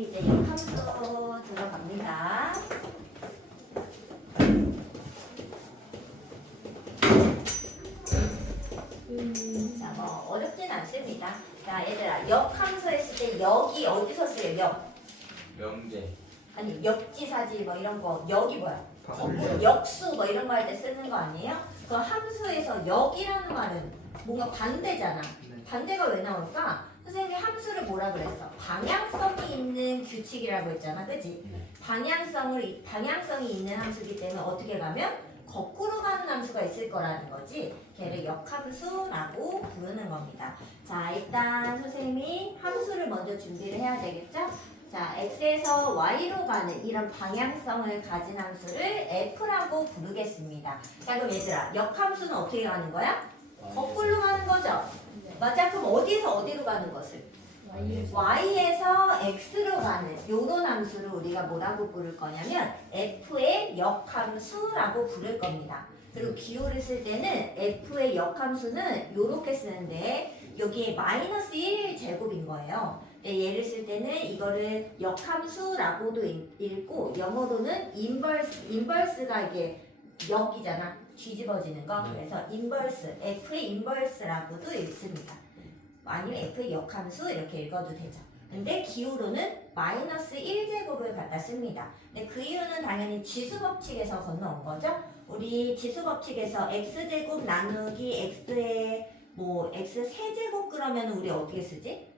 우리 이제 역함수 들어갑니다. 자, 뭐 어렵진 않습니다. 자, 얘들아, 역함수 했을 때 역이 어디서 쓰여? 역. 명제. 아니, 역지사지 뭐 이런 거. 역이 뭐야? 바꿀. 역수 뭐 이런 거 할 때 쓰는 거 아니에요? 그 함수에서 역이라는 말은 뭔가 반대잖아. 반대가 왜 나올까? 선생님이 함수를 뭐라 그랬어? 방향성이 있는 규칙이라고 했잖아, 그치? 방향성이 있는 함수이기 때문에 어떻게 가면 거꾸로 가는 함수가 있을 거라는 거지. 걔를 역함수라고 부르는 겁니다. 자, 일단 선생님이 함수를 먼저 준비를 해야 되겠죠? 자, x에서 y로 가는 이런 방향성을 가진 함수를 f라고 부르겠습니다. 자, 그럼 얘들아, 역함수는 어떻게 가는 거야? 거꾸로 가는 거죠? 맞아? 그럼 어디에서 어디로 가는 것을? y에서 x로 가는 요런 함수를 우리가 뭐라고 부를 거냐면 f의 역함수라고 부를 겁니다. 그리고 기호를 쓸 때는 f의 역함수는 요렇게 쓰는데 여기에 마이너스 1 제곱인 거예요. 얘를 쓸 때는 이거를 역함수라고도 읽고 영어로는 인버스가 이게 역이잖아. 뒤집어지는 거. 그래서 인버스, f의 인버스라고도 읽습니다. 아니면 f의 역함수 이렇게 읽어도 되죠. 근데 기호로는 마이너스 1제곱을 갖다 씁니다. 근데 그 이유는 당연히 지수법칙에서 건너온 거죠. 우리 지수법칙에서 x제곱 나누기 x의 뭐 x 세제곱 그러면 우리 어떻게 쓰지?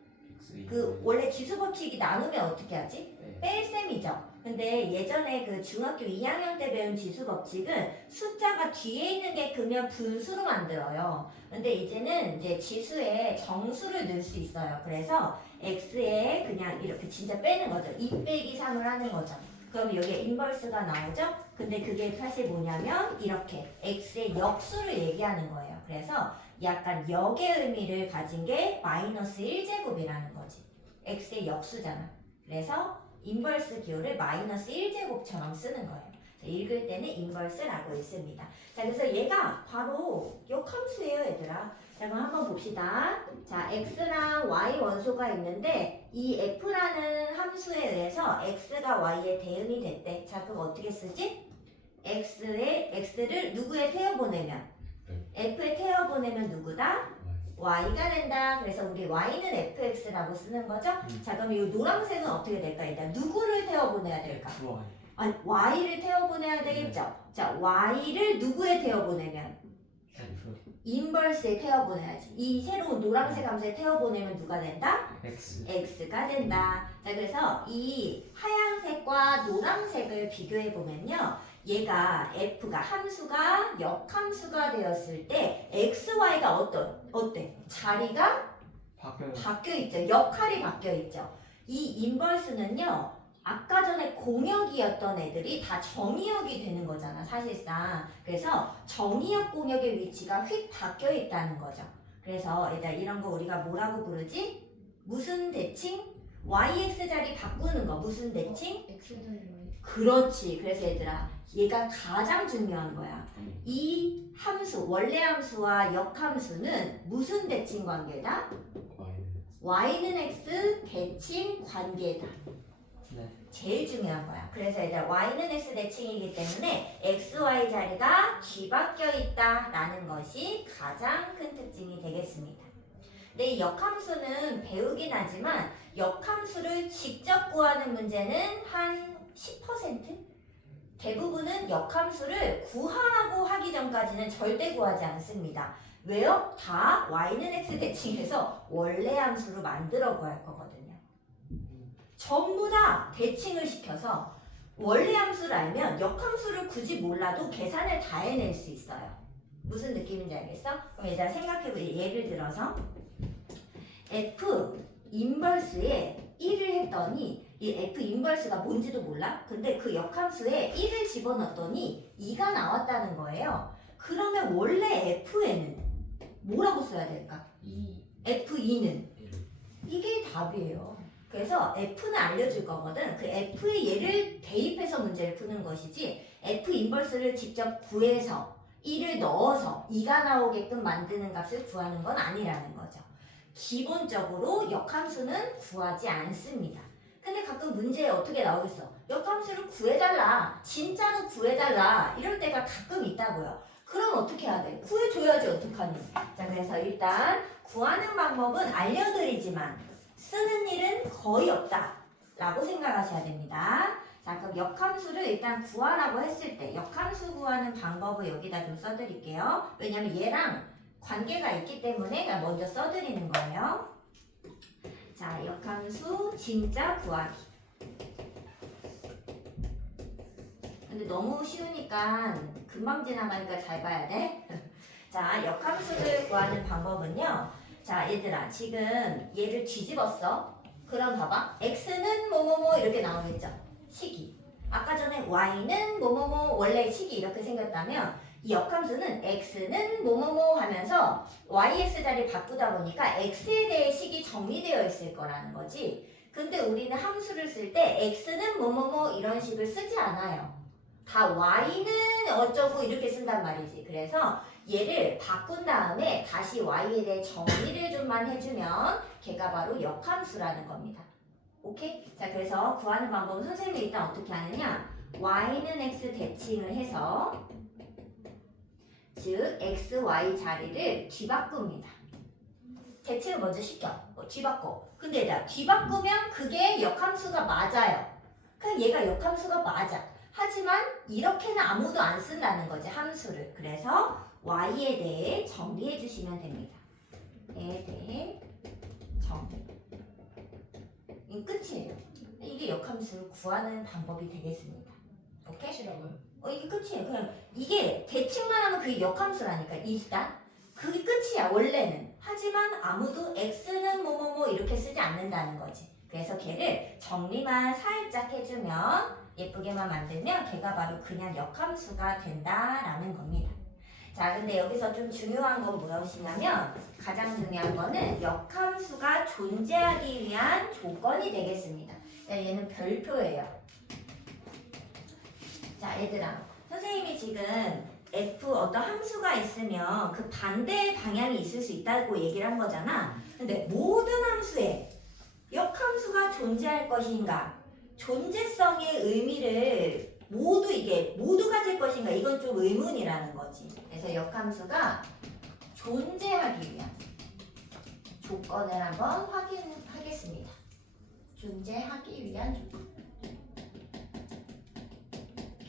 그 원래 지수법칙이 나누면 어떻게 하지? 뺄셈이죠. 근데 예전에 그 중학교 2학년 때 배운 지수법칙은 숫자가 뒤에 있는 게 크면 분수로 만들어요. 근데 이제는 이제 지수에 정수를 넣을 수 있어요. 그래서 x에 그냥 이렇게 진짜 빼는 거죠. 2 빼기 3을 하는 거죠. 그럼 여기에 인버스가 나오죠? 근데 그게 사실 뭐냐면 이렇게 x의 역수를 얘기하는 거예요. 그래서 약간 역의 의미를 가진 게 마이너스 1제곱이라는 거지. x의 역수잖아. 그래서 인버스 기호를 마이너스 1제곱처럼 쓰는 거예요. 읽을 때는 인버스라고 있습니다. 자, 그래서 얘가 바로 역함수예요, 얘들아. 자, 그럼 한번 봅시다. 자, x랑 y 원소가 있는데 이 f라는 함수에 의해서 x가 y에 대응이 됐대. 자, 그럼 어떻게 쓰지? x를 누구에 태워보내면? f에 태워보내면 누구다? y가 된다. 그래서 우리 y는 fx라고 쓰는 거죠? 자, 그럼 이 노란색은 어떻게 될까? 일단 누구를 태워보내야 될까? 아니, y를 태워보내야 되겠죠? 자, y를 누구에 태워보내면? 인버스에 태워보내야지. 이 새로운 노란색 함수에 태워보내면 누가 된다? x가 된다. 자, 그래서 이 하얀색과 노란색을 비교해보면요. 얘가 f가 함수가 역함수가 되었을 때 xy가 어때? 자리가 바뀌어있죠. 역할이 바뀌어있죠. 이 인버스는요. 아까 전에 공역이었던 애들이 다 정의역이 되는 거잖아, 사실상. 그래서 정의역 공역의 위치가 휙 바뀌어 있다는 거죠. 그래서 얘들아, 이런 거 우리가 뭐라고 부르지? 무슨 대칭? yx 자리 바꾸는 거 무슨 대칭? 그렇지. 그래서 얘들아, 얘가 가장 중요한 거야. 이 함수, 원래 함수와 역함수는 무슨 대칭 관계다? y는 x 대칭 관계다. 제일 중요한 거야. 그래서 얘들아, y는 x 대칭이기 때문에 xy 자리가 뒤바뀌어 있다라는 것이 가장 큰 특징이 되겠습니다. 근데 이 역함수는 배우긴 하지만 역함수를 직접 구하는 문제는 한 10%? 대부분은 역함수를 구하라고 하기 전까지는 절대 구하지 않습니다. 왜요? 다 y는 x 대칭해서 원래 함수로 만들어 구할 거거든요. 전부 다 대칭을 시켜서 원래 함수를 알면 역함수를 굳이 몰라도 계산을 다 해낼 수 있어요. 무슨 느낌인지 알겠어? 그럼 얘들아 생각해보자. 예를 들어서 f 인버스에 1을 했더니 이 f 인버스가 뭔지도 몰라? 근데 그 역함수에 1을 집어넣었더니 2가 나왔다는 거예요. 그러면 원래 f에는 뭐라고 써야 될까? f2는 이게 답이에요. 그래서 f는 알려줄 거거든. 그 f의 예를 대입해서 문제를 푸는 것이지 f 인버스를 직접 구해서 1을 넣어서 2가 나오게끔 만드는 값을 구하는 건 아니라는 거죠. 기본적으로 역함수는 구하지 않습니다. 근데 가끔 문제에 어떻게 나오겠어? 역함수를 구해달라. 진짜로 구해달라. 이럴 때가 가끔 있다고요. 그럼 어떻게 해야 돼? 구해줘야지 어떡하니? 자, 그래서 일단 구하는 방법은 알려드리지만 쓰는 일은 거의 없다 라고 생각하셔야 됩니다. 자, 그럼 역함수를 일단 구하라고 했을 때 역함수 구하는 방법을 여기다 좀 써드릴게요. 왜냐면 얘랑 관계가 있기 때문에 그냥 먼저 써드리는 거예요. 자, 역함수 진짜 구하기. 근데 너무 쉬우니까 금방 지나가니까 잘 봐야 돼. 자, 역함수를 구하는 방법은요. 자, 얘들아, 지금 얘를 뒤집었어. 그럼 봐봐. x는 뭐뭐뭐 이렇게 나오겠죠. 식이. 아까 전에 y는 뭐뭐뭐 원래 식이 이렇게 생겼다면 이 역함수는 x는 뭐뭐뭐 하면서 yx 자리 바꾸다 보니까 x에 대해 식이 정리되어 있을 거라는 거지. 근데 우리는 함수를 쓸 때 x는 뭐뭐뭐 이런 식을 쓰지 않아요. 다 y는 어쩌고 이렇게 쓴단 말이지. 그래서 얘를 바꾼 다음에 다시 y에 대해 정리를 좀만 해주면 걔가 바로 역함수라는 겁니다. 오케이? 자, 그래서 구하는 방법은 선생님이 일단 어떻게 하느냐? y는 x 대칭을 해서 즉 x, y 자리를 뒤바꿉니다. 대칭을 먼저 시켜. 뒤바꿔. 근데 얘들아, 뒤바꾸면 그게 역함수가 맞아요. 그냥 얘가 역함수가 맞아. 하지만 이렇게는 아무도 안 쓴다는 거지, 함수를. 그래서 y에 대해 정리해 주시면 됩니다. 에 대해 정리. 이 끝이에요. 이게 역함수를 구하는 방법이 되겠습니다. 오케이? 싫어요. 이게 끝이에요. 그냥 이게 대칭만 하면 그게 역함수라니까. 일단 그게 끝이야 원래는. 하지만 아무도 x는 뭐뭐뭐 이렇게 쓰지 않는다는 거지. 그래서 걔를 정리만 살짝 해주면 예쁘게만 만들면 걔가 바로 그냥 역함수가 된다라는 겁니다. 자, 근데 여기서 좀 중요한 건 무엇이냐면 가장 중요한 거는 역함수가 존재하기 위한 조건이 되겠습니다. 얘는 별표예요. 자, 얘들아, 선생님이 지금 f 어떤 함수가 있으면 그 반대 방향이 있을 수 있다고 얘기를 한 거잖아. 근데 모든 함수에 역함수가 존재할 것인가? 존재성의 의미를 모두 가질 것인가? 이건 좀 의문이라는 거지. 그래서 역함수가 존재하기 위한 조건을 한번 확인하겠습니다. 존재하기 위한 조건.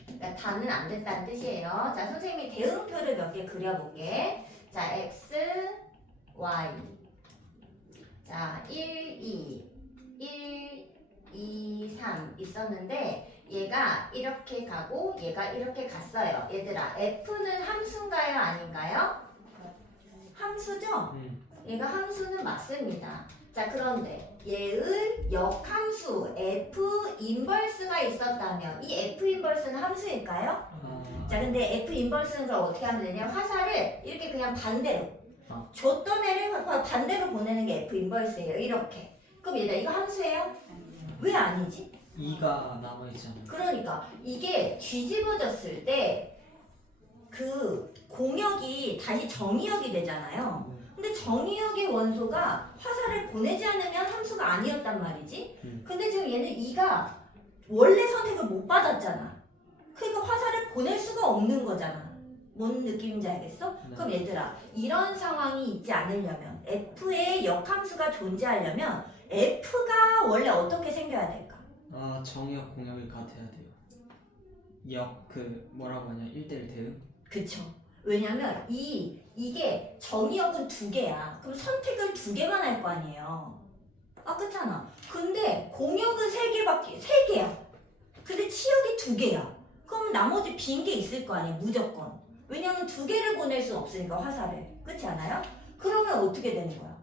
그러니까 다는 안 된다는 뜻이에요. 자, 선생님이 대응표를 몇 개 그려볼게. 자, x, y. 자, 1, 2, 3 있었는데 얘가 이렇게 가고 얘가 이렇게 갔어요. 얘들아, f는 함수인가요? 아닌가요? 함수죠? 얘가 함수는 맞습니다. 자, 그런데 얘의 역함수 f 인버스가 있었다면 이 f 인버스는 함수일까요? 자, 근데 f 인버스는 그럼 어떻게 하면 되냐? 화살을 이렇게 그냥 반대로 줬던 애를 반대로 보내는 게 f 인버스예요. 이렇게. 그럼 얘들아, 이거 함수예요? 왜 아니지? 2가 남아있잖아요. 그러니까 이게 뒤집어졌을 때 그 공역이 다시 정의역이 되잖아요. 근데 정의역의 원소가 화살을 보내지 않으면 함수가 아니었단 말이지. 근데 지금 얘는 2가 원래 선택을 못 받았잖아. 그러니까 화살을 보낼 수가 없는 거잖아. 뭔 느낌인지 알겠어? 네. 그럼 얘들아, 이런 상황이 있지 않으려면 F의 역함수가 존재하려면 F가 원래 어떻게 생겨야 될까? 정역 공역이 같아야 돼요. 뭐라고 하냐, 1대1 대응? 그쵸. 왜냐면 이게 정의역은 2개야. 그럼 선택을 2개만 할 거 아니에요. 그렇잖아. 근데 공역은 3개야. 근데 치역이 2개야. 그럼 나머지 빈 게 있을 거 아니에요. 무조건. 왜냐면 2개를 보낼 수 없으니까 화살을. 그렇지 않아요? 그러면 어떻게 되는 거야?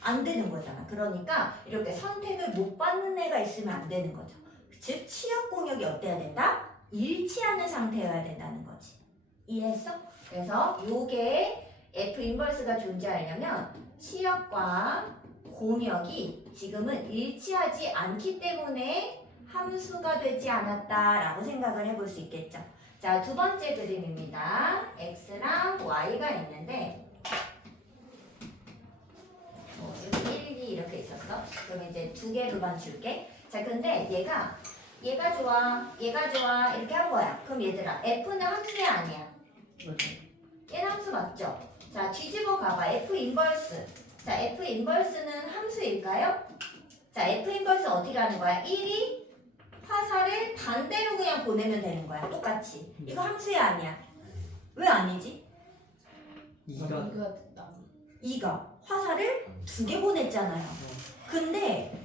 안 되는 거잖아. 그러니까 이렇게 선택을 못 받는 애가 있으면 안 되는 거죠. 즉 치역 공역이 어때야 된다? 일치하는 상태여야 된다는 거지. 이해했어? 그래서 요게 F 인버스가 존재하려면 치역과 공역이 지금은 일치하지 않기 때문에 함수가 되지 않았다라고 생각을 해볼 수 있겠죠. 자, 두 번째 그림입니다. X랑 Y가 있는데 여기 1, 2 이렇게 있었어. 그럼 이제 2개로만 줄게. 자, 근데 얘가 좋아 이렇게 한 거야. 그럼 얘들아, F는 함수야 아니야? 얘는 함수 맞죠? 자, 뒤집어 가봐. F 인버스. 자, F 인버스는 함수일까요? 자, F 인버스 어떻게 하는 거야? 1이 화살을 반대로 그냥 보내면 되는 거야. 똑같이. 이거 함수야 아니야? 왜 아니지? 2가 2가 화살을 2개 보냈잖아요. 근데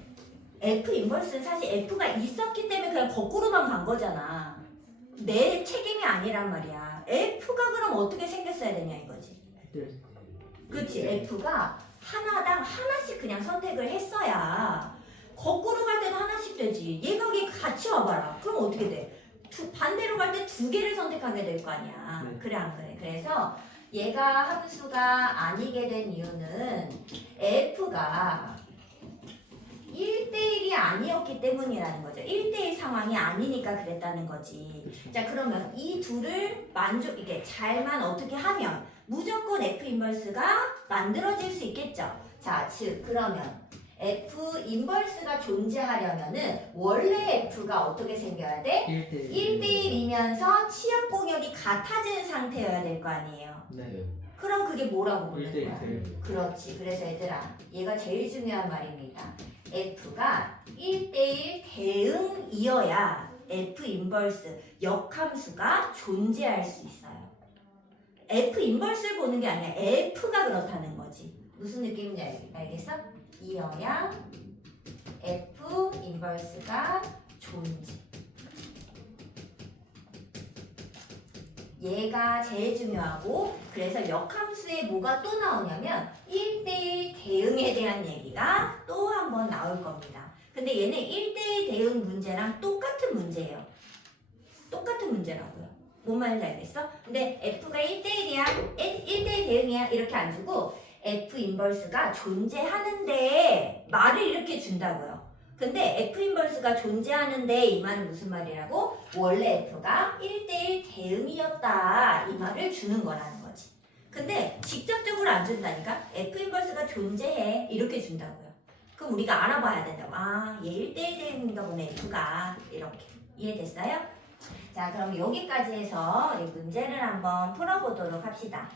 F 인버스는 사실 F가 있었기 때문에 그냥 거꾸로만 간 거잖아. 내 책임이 아니란 말이야. F가 그럼 어떻게 생겼어야 되냐 이거지. 그치? F가 하나당 하나씩 그냥 선택을 했어야 거꾸로 갈 때도 하나씩 되지. 얘가 여기 같이 와봐라. 그럼 어떻게 돼? 반대로 갈 때 2개를 선택하게 될 거 아니야. 네. 그래 안 그래? 그래서 얘가 함수가 아니게 된 이유는 F가 1대1이 아니었기 때문이라는 거죠. 1대1 상황이 아니니까 그랬다는 거지. 자, 그러면 이 둘을 이게 잘만 어떻게 하면 무조건 F 인버스가 만들어질 수 있겠죠. 자, 즉 그러면 F 인버스가 존재하려면은 원래 F가 어떻게 생겨야 돼? 1대1 1대1이면서 치역 공역이 같아진 상태여야 될 거 아니에요. 네. 그럼 그게 뭐라고 부르는 1대1 거야? 대응. 그렇지. 그래서 얘들아, 얘가 제일 중요한 말입니다. F가 1대1 대응이어야 F 인버스 역함수가 존재할 수 있어요. F 인버스를 보는 게 아니라 F가 그렇다는 거지. 무슨 느낌인지 알겠어? 이어야 F 인버스가 존재. 얘가 제일 중요하고, 그래서 역함수에 뭐가 또 나오냐면 1대1 대응에 대한 얘기가 또 한 번 나올 겁니다. 근데 얘는 1대1 대응 문제랑 똑같은 문제예요. 똑같은 문제라고요. 뭔 말인지 알겠어? 근데 F가 1대1이야, 1대1 대응이야 이렇게 안 주고 F 인버스가 존재하는데 말을 이렇게 준다고요. 근데 F 인버스가 존재하는데 이 말은 무슨 말이라고? 원래 F가 1대1 대응이었다 이 말을 주는 거라는 거지. 근데 직접적으로 안 준다니까? F 인버스가 존재해 이렇게 준다고요. 그럼 우리가 알아봐야 된다고. 아, 얘 1대1 대응인가 보네 F가. 이렇게 이해됐어요? 자, 그럼 여기까지 해서 이 문제를 한번 풀어보도록 합시다.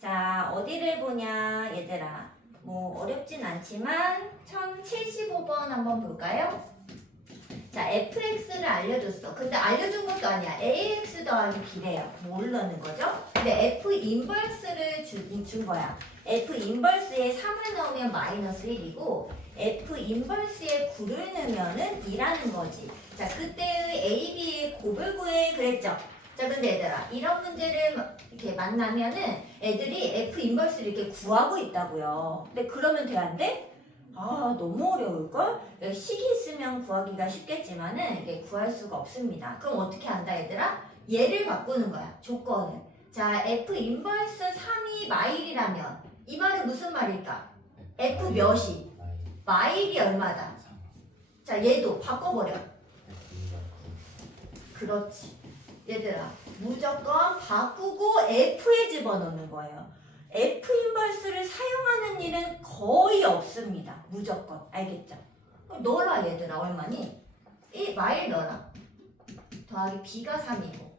자, 어디를 보냐 얘들아. 뭐 어렵진 않지만 1075번 한번 볼까요? 자, fx를 알려줬어. 근데 알려준 것도 아니야. ax 더하기 b래요. 뭘 넣는 거죠? 근데 f 인버스를 준 거야. f 인버스에 3을 넣으면 마이너스 1이고 f 인버스에 9를 넣으면은 2라는 거지. 자, 그때의 a, b의 곱을 구해 그랬죠? 자, 근데 얘들아, 이런 문제를 이렇게 만나면은 애들이 F 인버스를 이렇게 구하고 있다고요. 근데 그러면 돼, 안 돼? 아, 너무 어려울걸? 식이 있으면 구하기가 쉽겠지만은 이게 구할 수가 없습니다. 그럼 어떻게 한다, 얘들아? 얘를 바꾸는 거야, 조건을. 자, F 인버스 3이 마일이라면 이 말은 무슨 말일까? F 몇이? 마일이 얼마다? 자, 얘도 바꿔버려. 그렇지. 얘들아, 무조건 바꾸고 F에 집어넣는 거예요. F 인버스를 사용하는 일은 거의 없습니다. 무조건. 알겠죠? 넣어라 얘들아. 얼마니? 1 마일 넣어라. 더하기 B가 3이고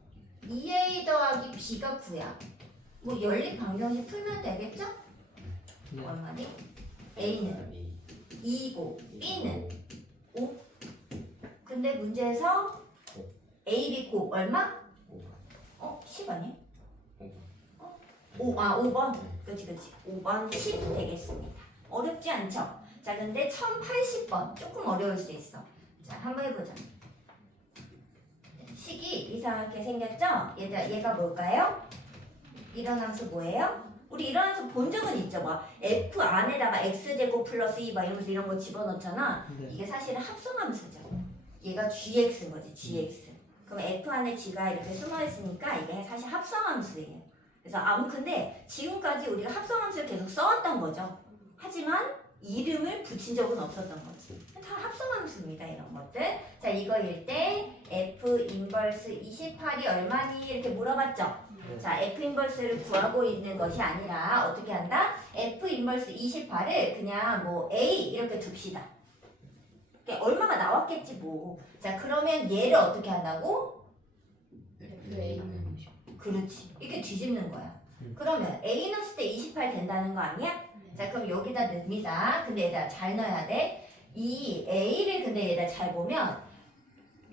2A 더하기 B가 9야. 뭐 연립 방정식 풀면 되겠죠? 네. 얼마니? A는 2이고 B는 5. 근데 문제에서 A, B 곱 얼마? 10 아니야? 5번. 그치. 5번 10 되겠습니다. 어렵지 않죠? 자, 근데 1080번 조금 어려울 수 있어. 자, 한번 해보자. 식이 이상하게 생겼죠? 얘가 뭘까요? 이런 함수 뭐예요? 우리 이런 함수 본 적은 있죠? 뭐 F 안에다가 X제곱 플러스 2 막 이러면서 이런 거 집어넣잖아. 네. 이게 사실은 합성함수죠. 얘가 GX인 거지, GX. 그럼 F 안에 G가 이렇게 숨어있으니까 이게 사실 합성함수예요. 그래서 근데 지금까지 우리가 합성함수를 계속 써왔던 거죠. 하지만 이름을 붙인 적은 없었던 거지. 다 합성함수입니다, 이런 것들. 자, 이거일 때 F 인버스 28이 얼마니? 이렇게 물어봤죠. 네. 자, F 인버스를 구하고 있는 것이 아니라 어떻게 한다? F 인버스 28을 그냥 뭐 A 이렇게 둡시다. 그러니까 얼마가 나왔겠지 뭐. 자 그러면 얘를 어떻게 한다고? FA는 그렇지. 이렇게 뒤집는 거야. 음. 그러면 A 넣었을 때 28 된다는 거 아니야? 자 그럼 여기다 넣습니다. 근데 얘들아 잘 넣어야 돼. 이 A를 근데 얘들아 잘 보면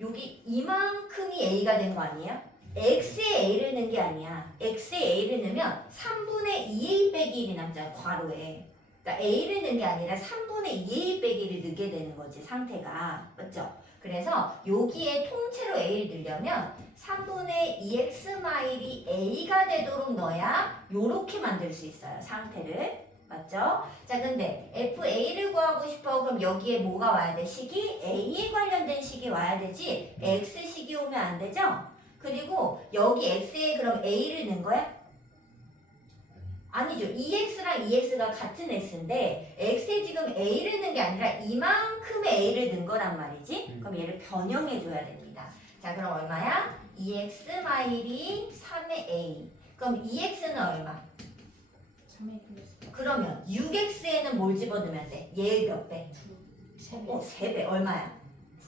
여기 이만큼이 A가 된 거 아니야? X에 A를 넣은 게 아니야. X에 A를 넣으면 3분의 2A 빼기 1이 남잖아 괄호에. 그러니까 A를 넣은 게 아니라 3분의 2A 빼기 1을 넣게 되는 거지 상태가. 맞죠? 그래서 여기에 통째로 A를 넣으려면 3분의 2x 마일이 A가 되도록 넣어야 요렇게 만들 수 있어요 상태를. 맞죠? 자 근데 FA를 구하고 싶어. 그럼 여기에 뭐가 와야 돼? 식이 A에 관련된 식이 와야 되지 X식이 오면 안 되죠? 그리고 여기 X에 그럼 A를 넣은 거야? 아니죠. 2x랑 2x가 같은 x인데 x에 지금 a를 넣은 게 아니라 이만큼의 a를 넣은 거란 말이지. 그럼 얘를 변형해 줘야 됩니다. 자 그럼 얼마야? 2x 마일이 3의 a. 그럼 2x는 얼마? 3A 플러스 그러면 6x에는 뭘 집어넣으면 돼? 얘의 몇 배? 3배 3배. 얼마야?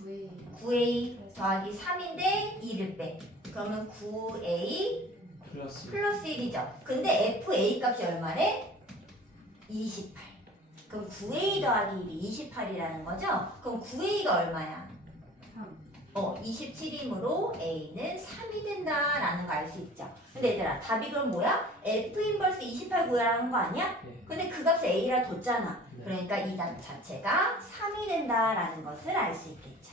9A 9a 더하기 3인데 2를 빼. 그러면 9a 플러스 플러스 1이죠. 근데 FA 값이 얼마래? 28. 그럼 9A 더하기 1이 28이라는 거죠? 그럼 9A가 얼마야? 3 27이므로 A는 3이 된다라는 거 알 수 있죠. 근데 얘들아 답이 그럼 뭐야? F 인버스 28 구하라는 거 아니야? 네. 근데 그 값을 A라 뒀잖아. 네. 그러니까 이 답 자체가 3이 된다라는 것을 알 수 있겠죠.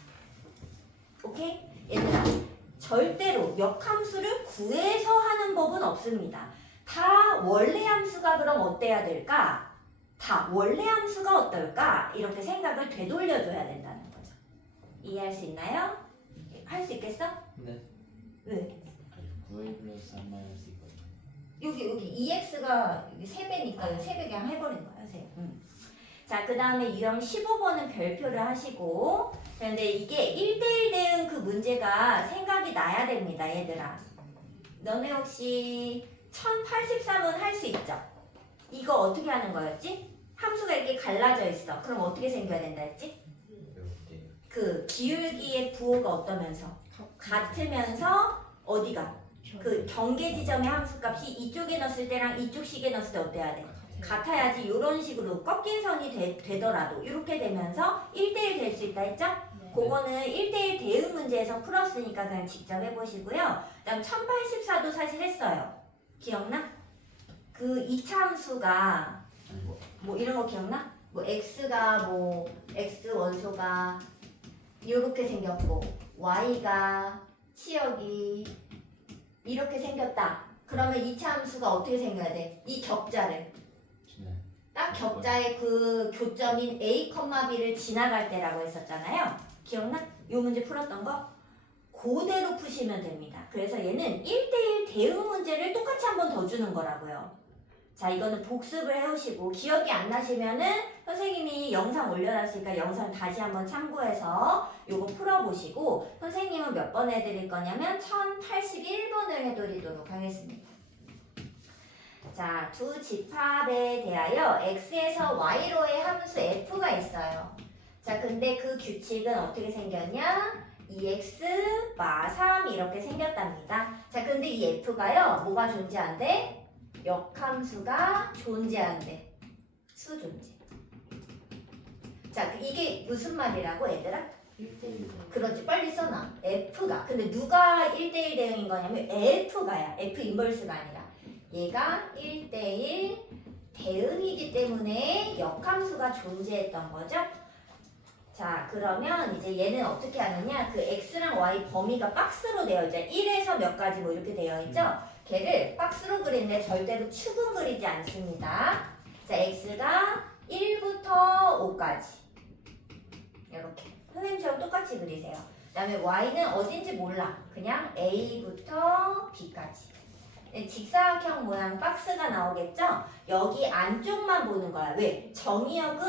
오케이? 얘들아 절대로 역함수를 구해서 하는 법은 없습니다. 다 원래 함수가 그럼 어때야 될까? 다 원래 함수가 어떨까? 이렇게 생각을 되돌려줘야 된다는 거죠. 이해할 수 있나요? 할 수 있겠어? 네. 왜? 9A 플러스 3 마이너스 있거든요. 여기 2x가 3배니까 3배 그냥 해버린 거야. 자, 그 다음에 유형 15번은 별표를 하시고, 그런데 이게 1대1 대응 그 문제가 생각이 나야 됩니다, 얘들아. 너네 혹시 1083은 할 수 있죠? 이거 어떻게 하는 거였지? 함수가 이렇게 갈라져 있어. 그럼 어떻게 생겨야 된다 했지? 이렇게 그 기울기의 부호가 어떠면서? 같으면서 어디가? 그 경계 지점의 함수값이 이쪽에 넣었을 때랑 이쪽 식에 넣었을 때 어때야 돼? 같아야지. 이런 식으로 꺾인 선이 되더라도 이렇게 되면서 1대1 될 수 있다 했죠? 그거는 1대1 대응 문제에서 풀었으니까 그냥 직접 해보시고요. 그다음 1084도 사실 했어요. 기억나? 그 2차 함수가 뭐 이런 거 기억나? 뭐 x가 뭐 x 원소가 이렇게 생겼고 y가 치역이 이렇게 생겼다. 그러면 2차 함수가 어떻게 생겨야 돼? 이 격자를 딱 격자의 그 교점인 a, b를 지나갈 때라고 했었잖아요. 기억나? 요 문제 풀었던 거? 그대로 푸시면 됩니다. 그래서 얘는 1대1 대응 문제를 똑같이 한 번 더 주는 거라고요. 자, 이거는 복습을 해오시고 기억이 안 나시면은 선생님이 영상 올려놨으니까 영상 다시 한번 참고해서 요거 풀어보시고 선생님은 몇 번 해드릴 거냐면 1081번을 해드리도록 하겠습니다. 자, 두 집합에 대하여 x에서 y로의 함수 f가 있어요. 자, 근데 그 규칙은 어떻게 생겼냐? 2x 마 3 이렇게 생겼답니다. 자, 근데 이 f가요, 뭐가 존재한대? 역함수가 존재한대. 수 존재. 자, 이게 무슨 말이라고 얘들아? 1대1 그렇지, 빨리 써놔. f가. 근데 누가 1대1 대응인 거냐면 f가야. f 인버스가 아니라. 얘가 1대1 대응이기 때문에 역함수가 존재했던 거죠. 자, 그러면 이제 얘는 어떻게 하느냐? 그 x랑 y 범위가 박스로 되어 있죠. 1에서 몇 가지 뭐 이렇게 되어 있죠. 걔를 박스로 그리는데 절대로 축은 그리지 않습니다. 자, x가 1부터 5까지 이렇게 선생님처럼 똑같이 그리세요. 그 다음에 y는 어딘지 몰라. 그냥 a부터 b까지. 직사각형 모양 박스가 나오겠죠? 여기 안쪽만 보는 거야. 왜? 정의역은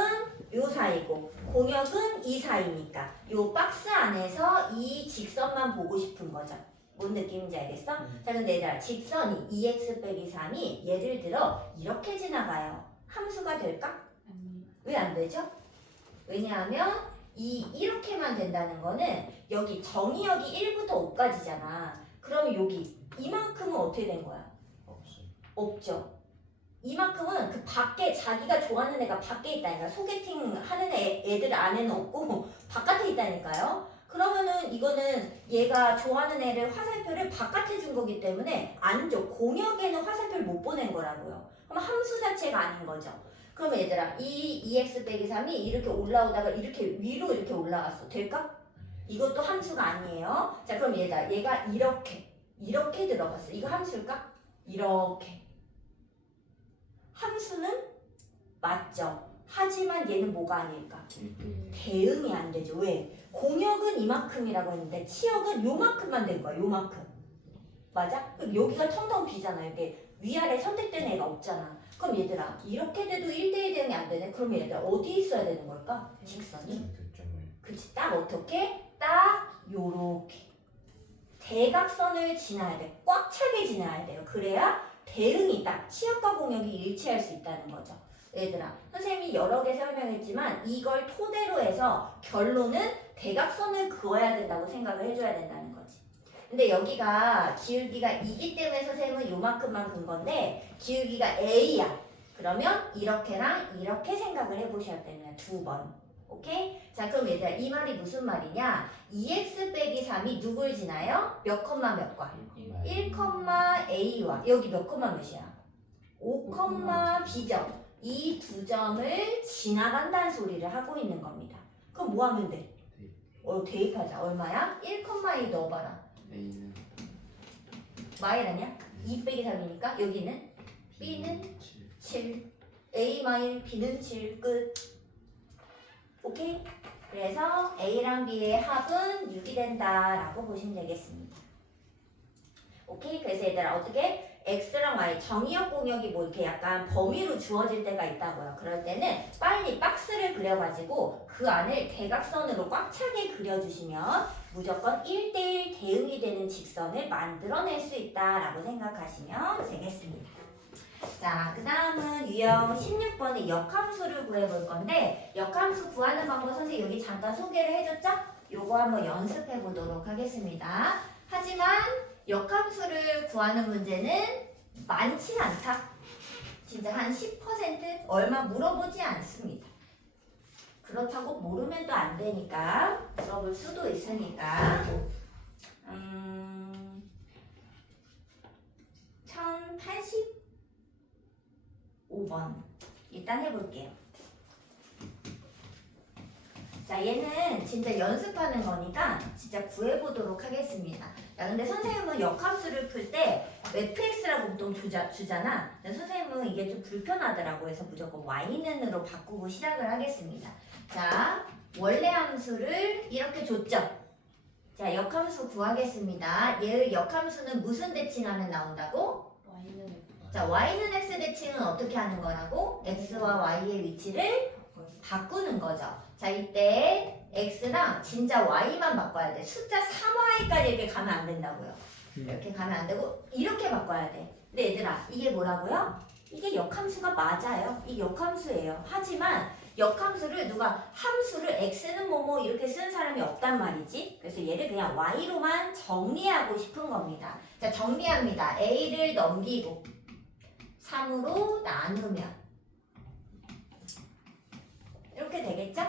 요 사이고 공역은 이 사이니까 요 박스 안에서 이 직선만 보고 싶은 거죠. 뭔 느낌인지 알겠어? 자, 근데 얘들아, 직선이 2x 빼기 3이 예를 들어 이렇게 지나가요. 함수가 될까? 왜 안 되죠? 왜냐하면 이렇게만 된다는 거는 여기 정의역이 1부터 5까지잖아. 그럼 여기 이만큼은 어떻게 된 거야? 없어요. 없죠. 이만큼은 그 밖에 자기가 좋아하는 애가 밖에 있다니까. 소개팅 하는 애들 안에는 없고 바깥에 있다니까요. 그러면은 이거는 얘가 좋아하는 애를 화살표를 바깥에 준 거기 때문에 안 줘. 공역에는 화살표를 못 보낸 거라고요. 그럼 함수 자체가 아닌 거죠. 그럼 얘들아 이 2x 빼기 3이 이렇게 올라오다가 이렇게 위로 이렇게 올라갔어. 될까? 이것도 함수가 아니에요. 자 그럼 얘가 이렇게 들어갔어. 이거 함수일까? 이렇게. 함수는 맞죠. 하지만 얘는 뭐가 아닐까? 대응이 안 되죠. 왜? 공역은 이만큼이라고 했는데 치역은 요만큼만 된 거야. 요만큼. 맞아? 그럼 여기가 텅텅 비잖아. 이게 위아래 선택된 애가 없잖아. 그럼 얘들아 이렇게 돼도 1대1 대응이 안 되네. 그럼 얘들아 어디 있어야 되는 걸까? 직선이. 교점을 그치. 딱 어떻게? 딱 요렇게. 대각선을 지나야 돼. 꽉 차게 지나야 돼요. 그래야 대응이 딱 치역과 공역이 일치할 수 있다는 거죠. 얘들아 선생님이 여러 개 설명했지만 이걸 토대로 해서 결론은 대각선을 그어야 된다고 생각을 해줘야 된다는 거지. 근데 여기가 기울기가 2기 때문에 선생님은 요만큼만 근 건데 기울기가 A야. 그러면 이렇게랑 이렇게 생각을 해보셔야 됩니다. 2번. 오케이? 자 그럼 얘들아 이 말이 무슨 말이냐? 2x 빼기 3이 누굴 지나요? 몇 컴마 몇 과? 1, A와 여기 몇 컴마 몇이야? 5, B점. 이 두 점을 지나간다는 소리를 하고 있는 겁니다. 그럼 뭐 하면 돼? 대입하자. 얼마야? 1,2 넣어봐라. A는 마일 아니야? 2 빼기 3이니까 여기는 B는 7. A 마일 B는 7. 끝. 오케이? 그래서 A랑 B의 합은 6이 된다라고 보시면 되겠습니다. 오케이? 그래서 얘들아 어떻게? X랑 Y 정의역 공역이 뭐 이렇게 약간 범위로 주어질 때가 있다고요. 그럴 때는 빨리 박스를 그려가지고 그 안을 대각선으로 꽉 차게 그려주시면 무조건 1대1 대응이 되는 직선을 만들어낼 수 있다라고 생각하시면 되겠습니다. 자, 그 다음은 유형 16번의 역함수를 구해볼 건데 역함수 구하는 방법 선생님 여기 잠깐 소개를 해줬죠? 요거 한번 연습해 보도록 하겠습니다. 하지만 역함수를 구하는 문제는 많진 않다. 진짜 한 10% 얼마 물어보지 않습니다. 그렇다고 모르면 또 안 되니까 물어볼 수도 있으니까 1085번 일단 해볼게요. 자 얘는 진짜 연습하는 거니까 진짜 구해보도록 하겠습니다. 자 근데 선생님은 역함수를 풀 때 fx라고 보통 주잖아. 근데 선생님은 이게 좀 불편하더라고 해서 무조건 y는으로 바꾸고 시작을 하겠습니다. 자 원래 함수를 이렇게 줬죠. 자 역함수 구하겠습니다. 얘의 역함수는 무슨 대칭하면 나온다고? Y는 자 y는 x 대칭은 어떻게 하는 거라고? x와 y의 위치를 바꾸는 거죠. 자 이때 x랑 진짜 y만 바꿔야 돼. 숫자 3y까지 이렇게 가면 안 된다고요. 이렇게 가면 안 되고 이렇게 바꿔야 돼. 근데 얘들아 이게 뭐라고요? 이게 역함수가 맞아요. 이게 역함수예요. 하지만 역함수를 누가 함수를 x는 뭐뭐 이렇게 쓴 사람이 없단 말이지. 그래서 얘를 그냥 y로만 정리하고 싶은 겁니다. 자 정리합니다. a를 넘기고 3으로 나누면 이렇게 되겠죠?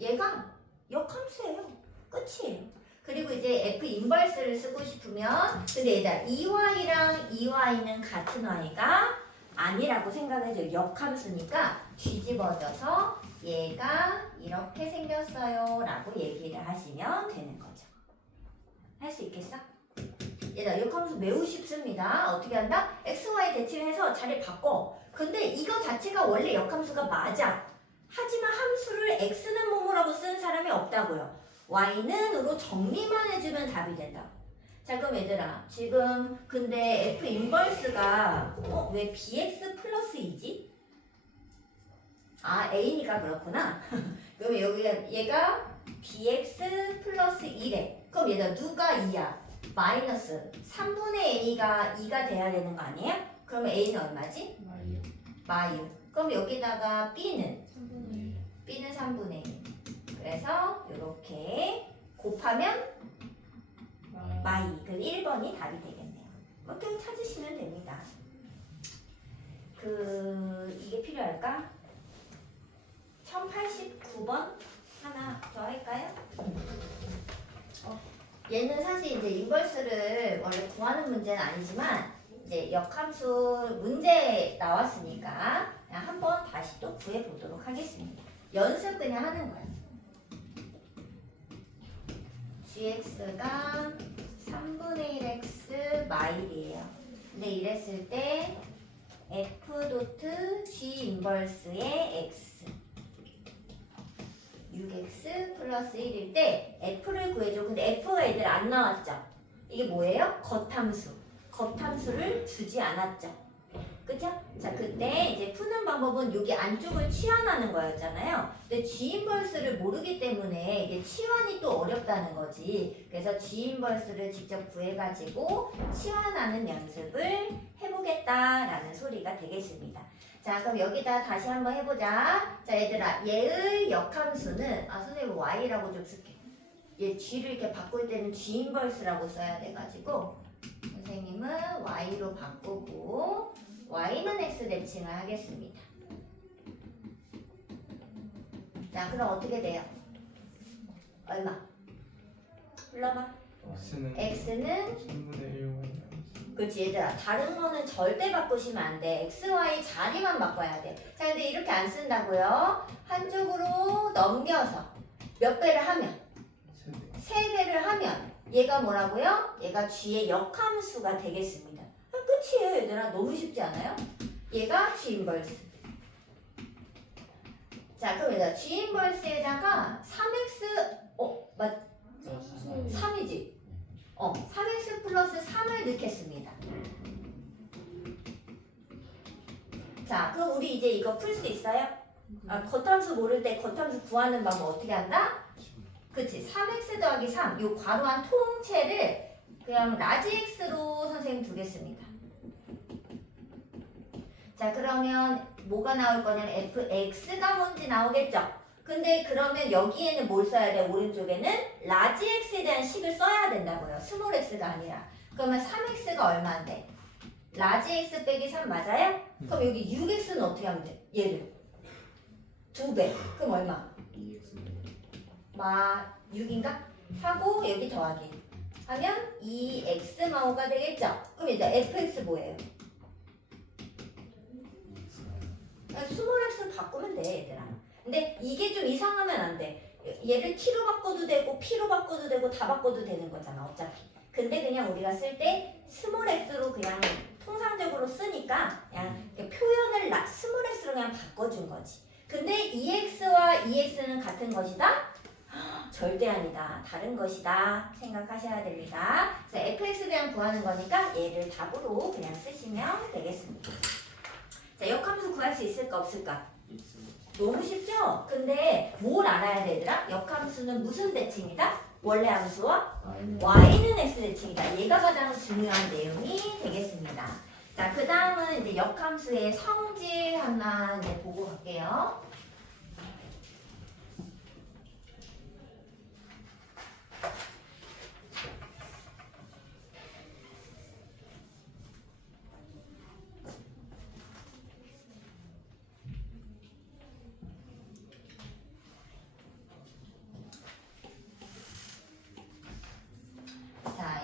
얘가 역함수예요. 끝이에요. 그리고 이제 F 인버스를 쓰고 싶으면 근데 얘들아 2y랑 2y는 같은 y가 아니라고 생각해줘. 역함수니까 뒤집어져서 얘가 이렇게 생겼어요 라고 얘기를 하시면 되는 거죠. 할 수 있겠어? 얘들아 역함수 매우 쉽습니다. 어떻게 한다? x, y 대칭해서 자리 바꿔. 근데 이거 자체가 원래 역함수가 맞아. 하지만 함수를 x는 뭐뭐라고 쓴 사람이 없다고요. y는으로 정리만 해주면 답이 된다. 자 그럼 얘들아 지금 근데 f 인버스가 왜 bx 플러스 2지? 아 a니까 그렇구나. 그럼 여기 얘가 bx 플러스 1에 그럼 얘들아 누가 2야? 마이너스 3분의 a가 2가 돼야 되는 거 아니에요? 그러면 a는 얼마지? Y요. 마유. 그럼 여기다가 b는? 3분의 b는 3분의 1. 이렇게 곱하면 마이. 그 1번이 답이 되겠네요. 이렇게 찾으시면 됩니다. 이게 필요할까? 1089번 하나 더 할까요? 얘는 사실 이제 인버스를 원래 구하는 문제는 아니지만 이제 역함수 문제 나왔으니까 그냥 한번 다시 또 구해 보도록 하겠습니다. 연습 그냥 하는 거예요. gx가 3분의 1x 마일이에요. 근데 이랬을 때 f 도트 g 인버스의 x 6x 플러스 1일 때 f를 구해줘. 근데 f가 얘들 안 나왔죠? 이게 뭐예요? 겉함수를 주지 않았죠? 그쵸? 자, 그때 이제 푸는 방법은 여기 안쪽을 치환하는 거였잖아요. 근데 G 인버스를 모르기 때문에 이게 치환이 또 어렵다는 거지. 그래서 G 인버스를 직접 구해가지고 치환하는 연습을 해보겠다라는 소리가 되겠습니다. 자, 그럼 여기다 다시 한번 해보자. 자, 얘들아, 얘의 역함수는 선생님 y라고 좀 쓸게. 얘 g를 이렇게 바꿀 때는 G 인버스라고 써야 돼가지고 선생님은 y로 바꾸고 y는 x 대칭을 하겠습니다. 자, 그럼 어떻게 돼요? 얼마? 불러봐. x는 x는 3분의 1y. 그치 얘들아, 다른 거는 절대 바꾸시면 안 돼. x, y 자리만 바꿔야 돼. 자, 근데 이렇게 안 쓴다고요? 한쪽으로 넘겨서 몇 배를 하면? 3배를 하면 얘가 뭐라고요? 얘가 g의 역함수가 되겠습니다. 끝이에요 얘들아. 너무 쉽지 않아요? 얘가 g 인버스. 자, 그럼 얘들아 g 인버스에다가 3x 맞 3이지? 3x 플러스 3을 넣겠습니다. 자, 그럼 우리 이제 이거 풀 수 있어요? 겉함수 모를 때 겉함수 구하는 방법 어떻게 한다? 그치, 3x 더하기 3, 요 괄호한 통째를 그냥 라지 x로 선생님 두겠습니다. 자, 그러면 뭐가 나올 거냐면 fx가 뭔지 나오겠죠? 근데 그러면 여기에는 뭘 써야 돼? 오른쪽에는 라지 x에 대한 식을 써야 된다고요. 스몰 x가 아니라. 그러면 3x가 얼마인데? 라지 x 빼기 3 맞아요? 그럼 여기 6x는 어떻게 하면 돼? 얘를 2배. 그럼 얼마? 6인가? 하고 여기 더하기 하면 2x 마오가 되겠죠? 그럼 일단 fx 뭐예요? 스몰 x 바꾸면 돼 얘들아. 근데 이게 좀 이상하면 안 돼. 얘를 t로 바꿔도 되고 p로 바꿔도 되고 다 바꿔도 되는 거잖아 어차피. 근데 그냥 우리가 쓸 때 스몰 x로 그냥 통상적으로 쓰니까 그냥 표현을 스몰 x로 그냥 바꿔준 거지. 근데 2x와 2x는 같은 것이다? 절대 아니다. 다른 것이다. 생각하셔야 됩니다. 그래서 fx 그냥 구하는 거니까 얘를 답으로 그냥 쓰시면 되겠습니다. 자, 역함수 구할 수 있을까 없을까? 너무 쉽죠? 근데 뭘 알아야 되더라? 역함수는 무슨 대칭이다? 원래 함수와 y는 x 대칭이다. 얘가 가장 중요한 내용이 되겠습니다. 자, 그 다음은 이제 역함수의 성질 하나 이제 보고 갈게요.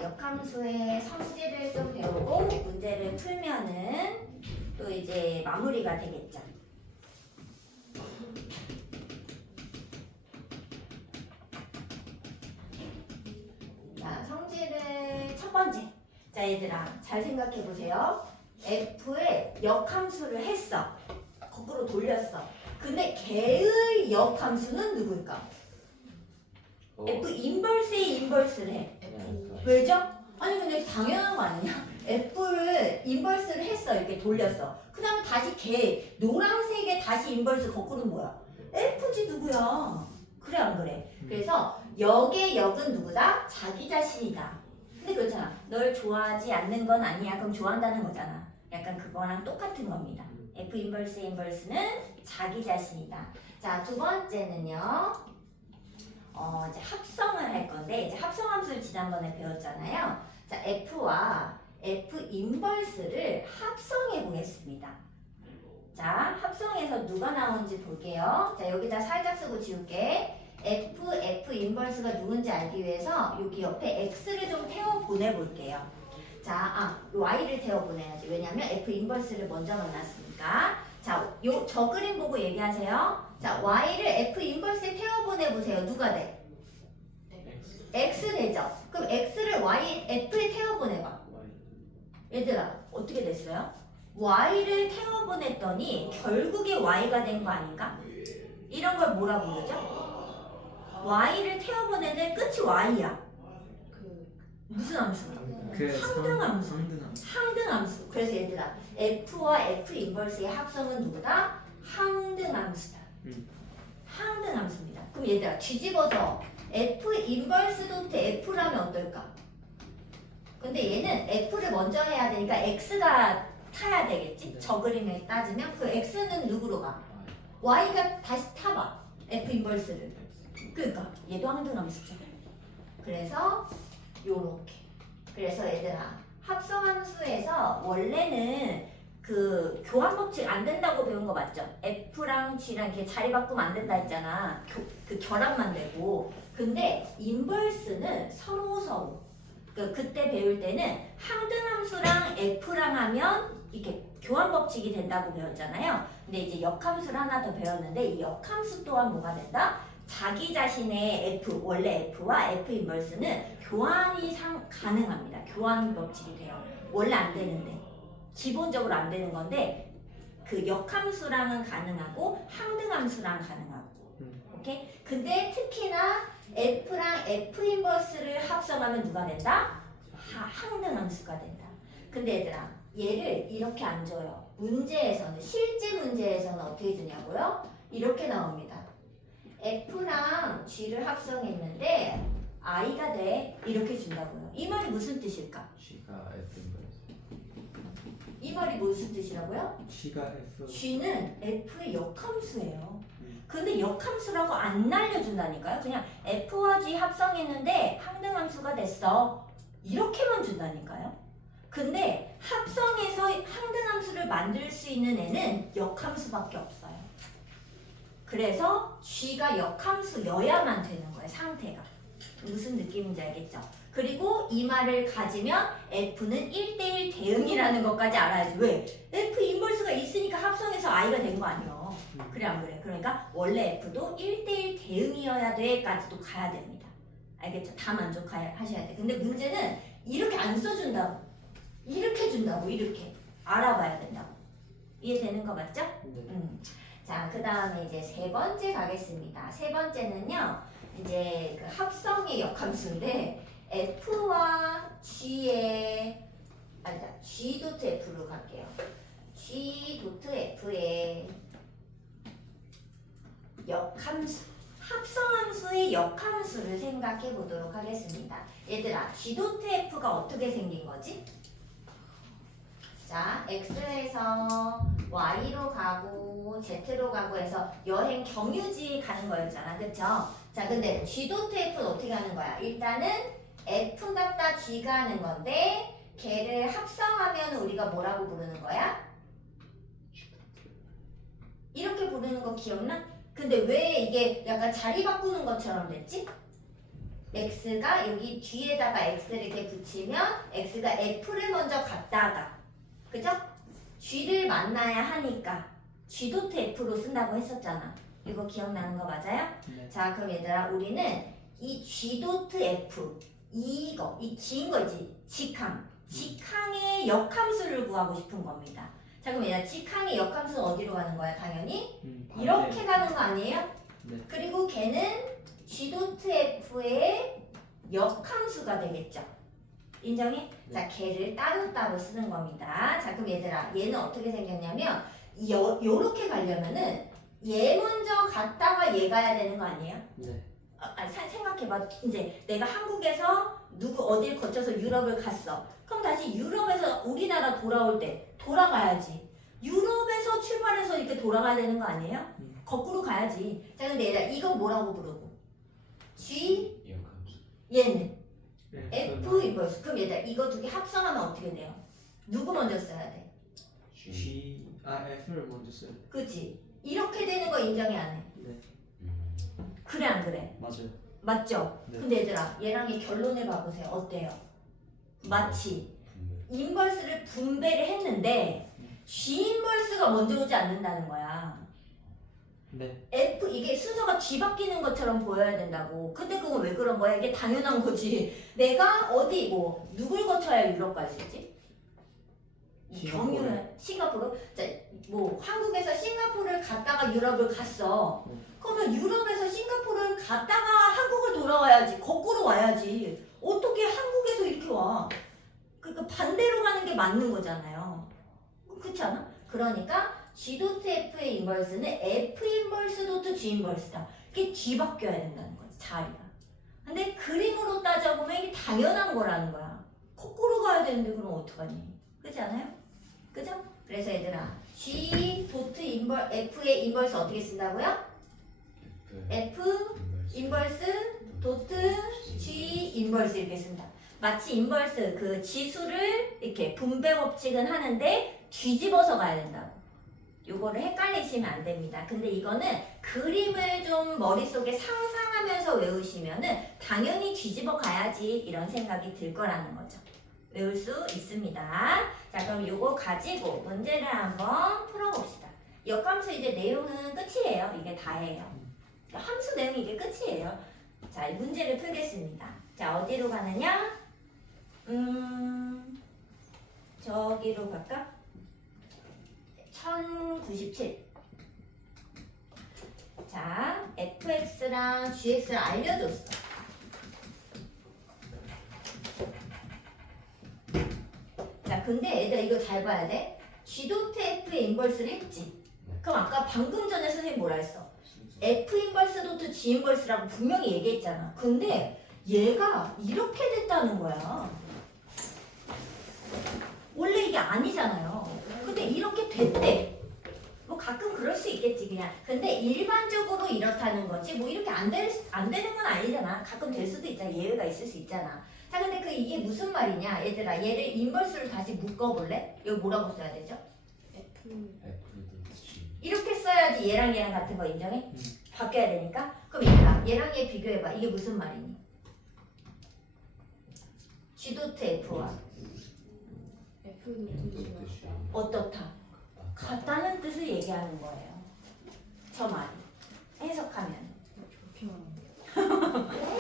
역함수의 성질을 좀 배우고 문제를 풀면은 또 이제 마무리가 되겠죠. 자, 성질을 첫 번째. 자, 얘들아 잘 생각해 보세요. f의 역함수를 했어. 거꾸로 돌렸어. 근데 걔의 역함수는 누굴까? f 인버스의 인버스를 해. 왜죠? 아니 근데 당연한 거 아니냐? f를 인버스를 했어. 이렇게 돌렸어. 그 다음에 다시 걔 노란색에 다시 인버스 거꾸로 뭐야? f지 누구야? 그래 안 그래? 그래서 역의 역은 누구다? 자기 자신이다. 근데 그렇잖아. 널 좋아하지 않는 건 아니야. 그럼 좋아한다는 거잖아. 약간 그거랑 똑같은 겁니다. f 인버스의 인버스는 자기 자신이다. 자, 두 번째는요. 이제 합성을 할 건데 이제 합성함수를 지난번에 배웠잖아요. 자, F와 F 인버스를 합성해 보겠습니다. 자, 합성해서 누가 나오는지 볼게요. 자, 여기다 살짝 쓰고 지울게. F 인버스가 누군지 알기 위해서 여기 옆에 X를 좀 태워 보내볼게요. 자, Y를 태워 보내야지. 왜냐면 F 인버스를 먼저 만났으니까. 자, 저 그림 보고 얘기하세요. 자, Y를 F 인버스에 태워 보내보세요. 누가 돼? X 되죠? 그럼 X를 F에 태워 보내봐. 얘들아, 어떻게 됐어요? Y를 태워 보냈더니 결국에 Y가 된 거 아닌가? 이런 걸 뭐라 부르죠? Y를 태워 보내는 끝이 Y야. 무슨 함수? 항등함수. 항등함수. 그래서 얘들아, F와 F 인버스의 합성은 누구다? 항등함수다. 항등함수입니다. 그럼 얘들아, 뒤집어서 F 인버스 도트 F라면 어떨까? 근데 얘는 F를 먼저 해야 되니까 X가 타야 되겠지? 저 그림에 따지면 그 X는 누구로 가? Y가 다시 타봐. F 인버스를. 그러니까 얘도 항등함수죠. 그래서 요렇게. 그래서 얘들아, 합성함수에서 원래는 그 교환 법칙 안 된다고 배운 거 맞죠? F랑 G랑 이렇게 자리 바꾸면 안 된다 했잖아. 그 결합만 되고. 근데 인버스는 서로 그때 배울 때는 항등함수랑 F랑 하면 이렇게 교환 법칙이 된다고 배웠잖아요. 근데 이제 역함수를 하나 더 배웠는데 이 역함수 또한 뭐가 된다? 자기 자신의 F, 원래 F와 F 인버스는 교환이 가능합니다. 교환 법칙이 돼요. 원래 안 되는데. 기본적으로 안 되는 건데 그 역함수랑은 가능하고 항등함수랑 가능하고. 오케이? 근데 특히나 F랑 F 인버스를 합성하면 누가 된다? 항등함수가 된다. 근데 얘들아, 얘를 이렇게 안 줘요. 문제에서는, 실제 문제에서는 어떻게 주냐고요? 이렇게 나옵니다. F랑 G를 합성했는데 I가 돼. 이렇게 준다고요. 이 말이 무슨 뜻일까? G가 F 인버스. 이 말이 무슨 뜻이라고요? G가 F. G는 F의 역함수예요. 근데 역함수라고 안 알려준다니까요. 그냥 F와 G 합성했는데 항등함수가 됐어. 이렇게만 준다니까요. 근데 합성해서 항등함수를 만들 수 있는 애는 역함수밖에 없어요. 그래서 G가 역함수여야만 되는 거예요. 상태가. 무슨 느낌인지 알겠죠? 그리고 이 말을 가지면 F는 1대1 대응이라는 것까지 알아야지. 왜? F 인버스가 있으니까 합성해서 I가 된 거 아니야. 그래 안 그래? 그러니까 원래 F도 1대1 대응이어야 돼까지도 가야 됩니다. 알겠죠? 다 만족하셔야 돼. 근데 문제는 이렇게 안 써준다고. 이렇게 준다고. 이렇게. 알아봐야 된다고. 이해되는 거 맞죠? 자, 그 다음에 이제 세 번째 가겠습니다. 세 번째는요, 이제 그 합성의 역함수인데, F와 G의, G 도트 F로 갈게요. G 도트 F의 역함수, 합성함수의 역함수를 생각해 보도록 하겠습니다. 얘들아, G 도트 F가 어떻게 생긴 거지? 자, X에서 Y로 가고 Z로 가고 해서 여행 경유지 가는 거였잖아. 그쵸? 자, 근데 G 도트 F는 어떻게 하는 거야? 일단은 F 갖다 G가 하는 건데 걔를 합성하면 우리가 뭐라고 부르는 거야? 이렇게 부르는 거 기억나? 근데 왜 이게 약간 자리 바꾸는 것처럼 됐지? X가 여기 뒤에다가 X를 이렇게 붙이면 X가 F를 먼저 갖다가, 그죠? G를 만나야 하니까 G 도트 F로 쓴다고 했었잖아. 이거 기억나는 거 맞아요? 네. 자, 그럼 얘들아, 우리는 이 G 도트 F, 이 긴 거지. 직항의 역함수를 구하고 싶은 겁니다. 자, 그럼 얘들아, 직항의 역함수는 어디로 가는 거야? 당연히 이렇게 가는 거 아니에요? 네. 그리고 걔는 G 도트 F의 역함수가 되겠죠. 인정해? 네. 자, 걔를 따로따로 쓰는 겁니다. 자, 그럼 얘들아, 얘는 어떻게 생겼냐면 요렇게 가려면은 얘 먼저 갔다가 얘 가야 되는 거 아니에요? 네. 생각해봐. 이제 내가 한국에서 어딜 거쳐서 유럽을 갔어. 그럼 다시 유럽에서 우리나라 돌아올 때 돌아가야지. 유럽에서 출발해서 이렇게 돌아가야 되는 거 아니에요? 거꾸로 가야지. 자, 근데 얘들아, 이거 뭐라고 부르고? G 얘는 네, F 인버스. 그럼 얘들아 이거 두 개 합성하면 어떻게 돼요? 누구 먼저 써야 돼? F를 먼저 써야 돼. 그치? 이렇게 되는 거 인정이 안 해. 네, 그래 안 그래? 맞아요. 맞죠? 네. 근데 얘들아 얘랑 얘 결론을 봐보세요. 어때요? 마치 인버스를 분배를 했는데 G 인버스가 먼저 오지 않는다는 거야. 네, F 이게 순서가 뒤바뀌는 것처럼 보여야 된다고. 근데 그건 왜 그런 거야? 이게 당연한 거지. 내가 어디 뭐 누굴 거쳐야 유럽 갈 수 있지? 경유를 싱가포르. 자, 뭐 한국에서 싱가포르를 갔다가 유럽을 갔어. 네. 그러면 유럽에서 싱가포르를 갔다가 한국을 돌아와야지. 거꾸로 와야지. 어떻게 한국에서 이렇게 와? 그러니까 반대로 가는 게 맞는 거잖아요. 그렇지 않아? 그러니까 G 도트 F의 인버스는 F 인버스 도트 G 인버스다. 이게 뒤바뀌어야 된다는 거지, 자리가. 근데 그림으로 따져보면 이게 당연한 거라는 거야. 거꾸로 가야 되는데 그럼 어떡하니? 그렇지 않아요? 그죠? 그래서 얘들아 G 도트 F의 인버스 어떻게 쓴다고요? F 인버스 도트 G 인버스 이렇게 쓴다. 마치 인버스 그 지수를 이렇게 분배 법칙은 하는데 뒤집어서 가야 된다고. 요거를 헷갈리시면 안 됩니다. 근데 이거는 그림을 좀 머릿속에 상상하면서 외우시면은 당연히 뒤집어 가야지 이런 생각이 들 거라는 거죠. 외울 수 있습니다. 자, 그럼 요거 가지고 문제를 한번 풀어봅시다. 역함수 이제 내용은 끝이에요. 이게 다예요. 함수 내용이 이게 끝이에요. 자, 이 문제를 풀겠습니다. 자, 어디로 가느냐? 저기로 갈까? 1097. 자, fx랑 gx를 알려줬어. 자, 근데 얘들아 이거 잘 봐야 돼. g 도트 f의 인버스를 했지. 그럼 아까 방금 전에 선생님 뭐라 했어? f 인버스 도트 g 인버스라고 분명히 얘기했잖아. 근데 얘가 이렇게 됐다는 거야. 원래 이게 아니잖아요. 근데 이렇게 됐대. 뭐 가끔 그럴 수 있겠지 그냥. 근데 일반적으로 이렇다는 거지. 뭐 이렇게 안 되는 건 아니잖아. 가끔 될 수도 있잖아. 예외가 있을 수 있잖아. 자, 근데 이게 무슨 말이냐? 얘들아, 얘를 인버스로 다시 묶어볼래? 이거 뭐라고 써야 되죠? F 이렇게 써야지 얘랑 얘랑 같은 거 인정해? 바뀌어야 되니까. 그럼 얘들아, 얘랑 얘 비교해봐. 이게 무슨 말이니? G 도트 F와 F 도트 G가 어떻다? 같다는 뜻을 얘기하는 거예요. 저 말이. 해석하면. 저렇게 말하는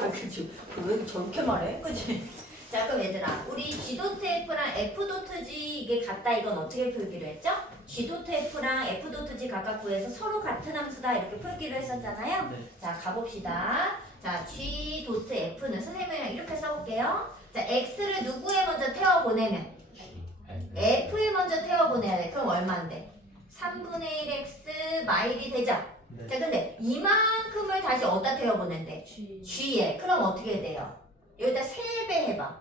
아, 그치. 왜 저렇게 말해? 그치? 자, 그럼 얘들아, 우리 G 도트 F랑 F 도트 G 이게 같다. 이건 어떻게 풀기로 했죠? G 도트 F랑 F 도트 G 각각 구해서 서로 같은 함수다. 이렇게 풀기로 했었잖아요. 네. 자, 가봅시다. 자, G 도트 F는 선생님이랑 이렇게 써볼게요. 자, X를 누구에 먼저 태워보내면? F에 먼저 태워보내야 돼. 그럼 얼마인데? 3분의 1x 마일이 되죠? 네. 자, 근데 이만큼을 다시 어디다 태워보낸대? G G에. 그럼 어떻게 돼요? 여기다 3배 해봐.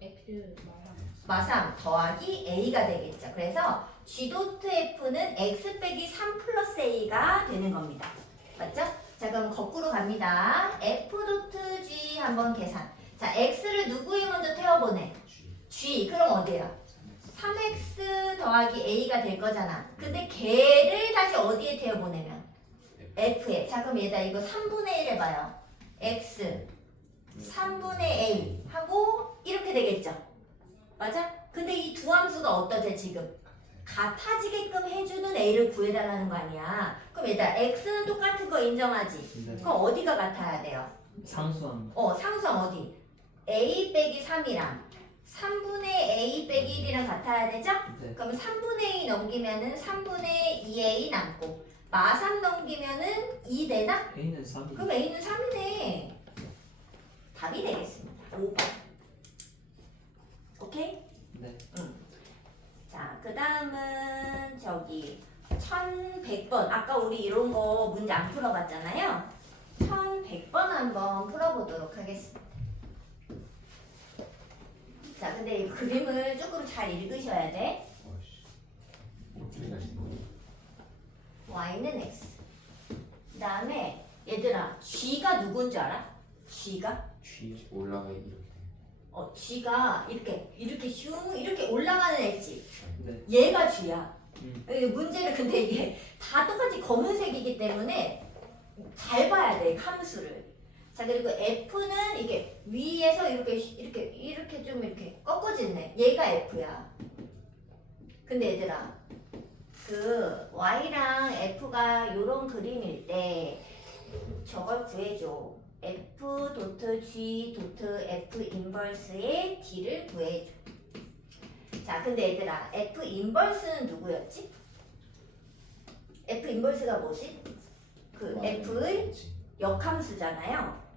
X 말하는 마삼 더하기 A가 되겠죠. 그래서 G 도트 F는 X 빼기 3 플러스 A가 되는 겁니다. 맞죠? 자, 그럼 거꾸로 갑니다. F 도트 G 한번 계산. 자, X를 누구에 먼저 태워보내? G. 그럼 어디야? 3x 더하기 a가 될 거잖아. 근데 걔를 다시 어디에 태워보내면? f에. 자, 그럼 얘다 이거 3분의 1 해봐요. x 3분의 a 하고 이렇게 되겠죠? 맞아? 근데 이 두 함수가 어떠지 지금? 같아지게끔 해주는 a를 구해달라는 거 아니야. 그럼 얘다 x는 똑같은 거 인정하지? 네. 그럼 어디가 같아야 돼요? 상수함. 상수함 어디? a 빼기 3이랑 3분의 a 빼기 1이랑 같아야 되죠? 네. 그럼 3분의 2 넘기면은 3분의 2a 남고 마3 넘기면은 2 되나? A는 3이. 그럼 a는 3이네. 답이 되겠습니다. 5번. 오케이? 네. 자, 그 다음은 저기 1100번. 아까 우리 이런 거 문제 안 풀어봤잖아요. 1100번 한번 풀어보도록 하겠습니다. 자, 근데 이 그림을 조금 잘 읽으셔야 돼. y는 x. 그 다음에 얘들아, g가 누군지 알아? G가? G. 올라가 이렇게. G가 이렇게 슝 이렇게 올라가는 엣지. 네. 얘가 G야. 음. 이게 문제는 근데 이게 다 똑같이 검은색이기 때문에 잘 봐야 돼 함수를. 자 그리고 F는 이게 위에서 이렇게 좀 이렇게 꺾어지네. 얘가 F야. 근데 얘들아 그 Y랑 F가 요런 그림일 때 저걸 구해줘. F 도트 G 도트 F 인버스의 D를 구해줘. 자 근데 얘들아 F 인버스는 누구였지? F 인버스가 뭐지? 그 F의 역함수잖아요.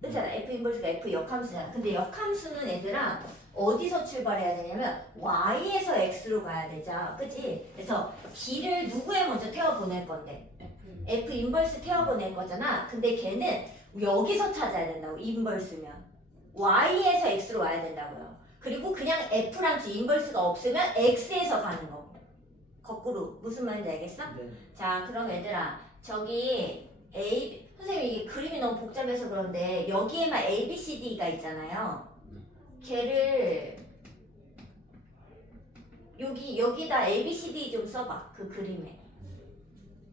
그렇잖아. F 인버스가 F 역함수잖아. 근데 역함수는 얘들아 어디서 출발해야 되냐면 Y에서 X로 가야 되죠. 그치? 그래서 B를 누구에 먼저 태워 보낼 건데? F. F 인버스 태워 보낼 거잖아. 근데 걔는 여기서 찾아야 된다고. 인버스면 Y에서 X로 와야 된다고요. 그리고 그냥 F랑 G 인버스가 없으면 X에서 가는 거. 거꾸로. 무슨 말인지 알겠어? 네. 자 그럼 얘들아 저기 선생님 이게 그림이 너무 복잡해서 그런데 여기에만 A, B, C, D가 있잖아요. 걔를 여기다 A, B, C, D 좀 써봐. 그 그림에.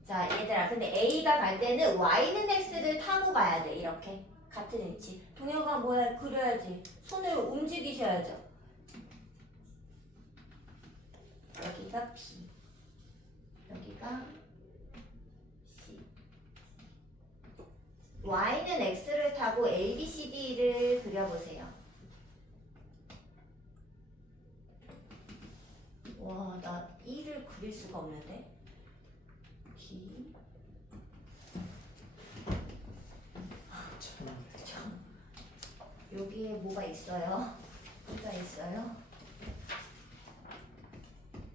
자 얘들아 근데 A가 갈 때는 Y는 X를 타고 가야 돼. 이렇게 같은 위치. 동혁아 뭐야 그려야지. 손을 움직이셔야죠. 여기가 B 여기가 C Y는 X를 타고 A, B, C, D를 그려보세요. 와, 나 E를 그릴 수가 없는데. B 참. 여기에 뭐가 있어요? B가 있어요.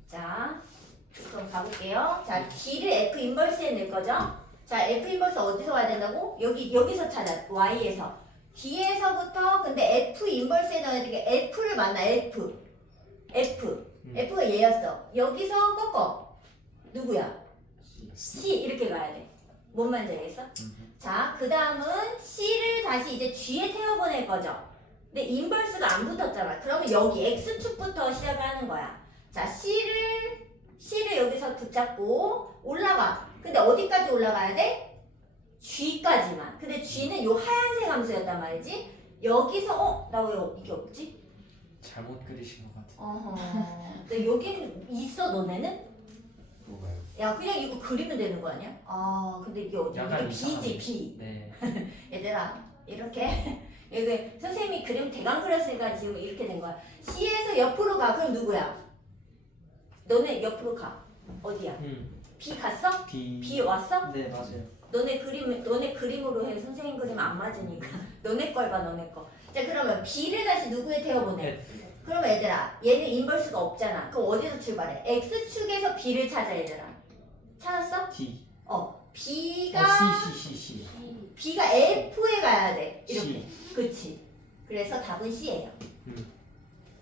자, 그럼 가볼게요. 자, D를 F 인버스에 넣을 거죠? 자, F 인버스 어디서 와야 된다고? 여기서 찾아. Y에서. D에서부터 근데 F 인버스에 넣어야 되게 F를 만나. F. F가 얘였어. 여기서 꺾어. 누구야? C 이렇게 가야 돼. 뭔 말인지 알겠어? 자, 그 다음은 C를 다시 이제 G에 태워보낼 거죠. 근데 인버스가 안 붙었잖아. 그러면 여기 X축부터 시작하는 거야. 자, C를 여기서 붙잡고 올라가. 근데 어디까지 올라가야 돼? G까지만. 근데 G는 요 하얀색 함수였단 말이지. 여기서 나 왜 이게 없지? 잘못 그리신 것 같아요. 어허. 근데 여긴 있어 너네는? 뭐가요? 야 그냥 이거 그리면 되는 거 아니야? 아 근데 이게 어디? 이게 약간 B지 이상하네. B. 네. 얘들아 이렇게 여기 선생님이 그림 대강 그렸으니까 지금 이렇게 된 거야. C에서 옆으로 가. 그럼 누구야? 너네 옆으로 가. 어디야? B 갔어? B. B 왔어? 네 맞아요. 너네 그림으로 해. 선생님 그림 안 맞으니까. 너네 걸 봐, 너네 거. 자, 그러면 B를 다시 누구에 태워보내? 네. 그러면 얘들아, 얘는 인버스가 없잖아. 그럼 어디서 출발해? X축에서 B를 찾아, 얘들아. 찾았어? D. B가 C. B가 F에 가야 돼. 이렇게. C. 그치? 그래서 답은 C예요. 음.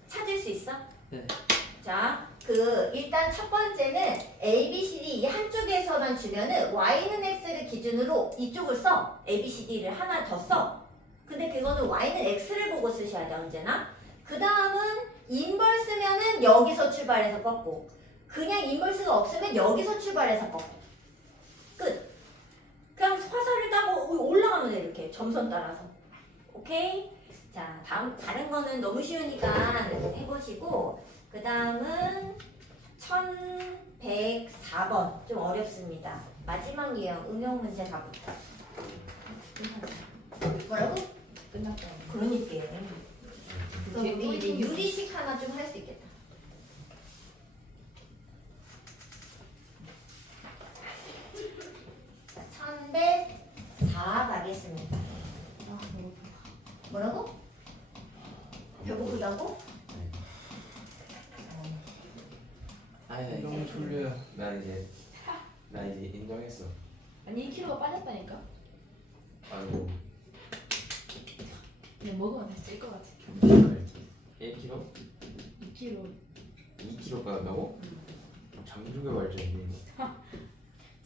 찾을 수 있어? 네. 자, 일단 첫 번째는 A, B, C, D 이 한쪽에서만 주면은 Y는 X를 기준으로 이쪽을 써. A, B, C, D를 하나 더 써. 근데 그거는 Y는 X를 보고 쓰셔야 돼, 언제나. 그 다음은 인버스면은 여기서 출발해서 꺾고. 그냥 인버스가 없으면 여기서 출발해서 꺾고. 끝. 그냥 화살을 따고 올라가면 돼, 이렇게. 점선 따라서. 오케이? 자, 다른 거는 너무 쉬우니까 해보시고. 그 다음은 1104번 좀 어렵습니다. 마지막 유형 응용 문제 가볼까? 뭐라고? 끝났다. 그러니까 우리 이제 유리식 하나 좀 할 수 있겠다. 자, 1104 가겠습니다. 아, 너무 뭐라고? 배고프다고? 아니 너무 졸려요. 나 이제 인정했어. 아니 2kg가 빠졌다니까. 아이고 그냥 먹으면 다시 찔 것 같아. 1kg? 2kg. 2kg 빠졌다고? 장중에 말했네.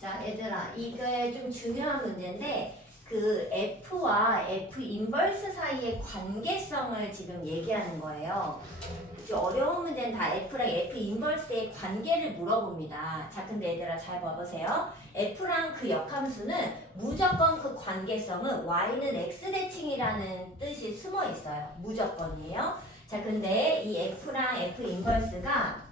자, 얘들아, 이게 좀 중요한 문제인데 그 F와 F 인버스 사이의 관계성을 지금 얘기하는 거예요. 좀 어려운 문제는 다 F랑 F 인버스의 관계를 물어봅니다. 자, 근데 얘들아 잘 봐보세요. F랑 그 역함수는 무조건 그 관계성은 Y는 X 대칭이라는 뜻이 숨어 있어요. 무조건이에요. 자, 근데 이 F랑 F 인버스가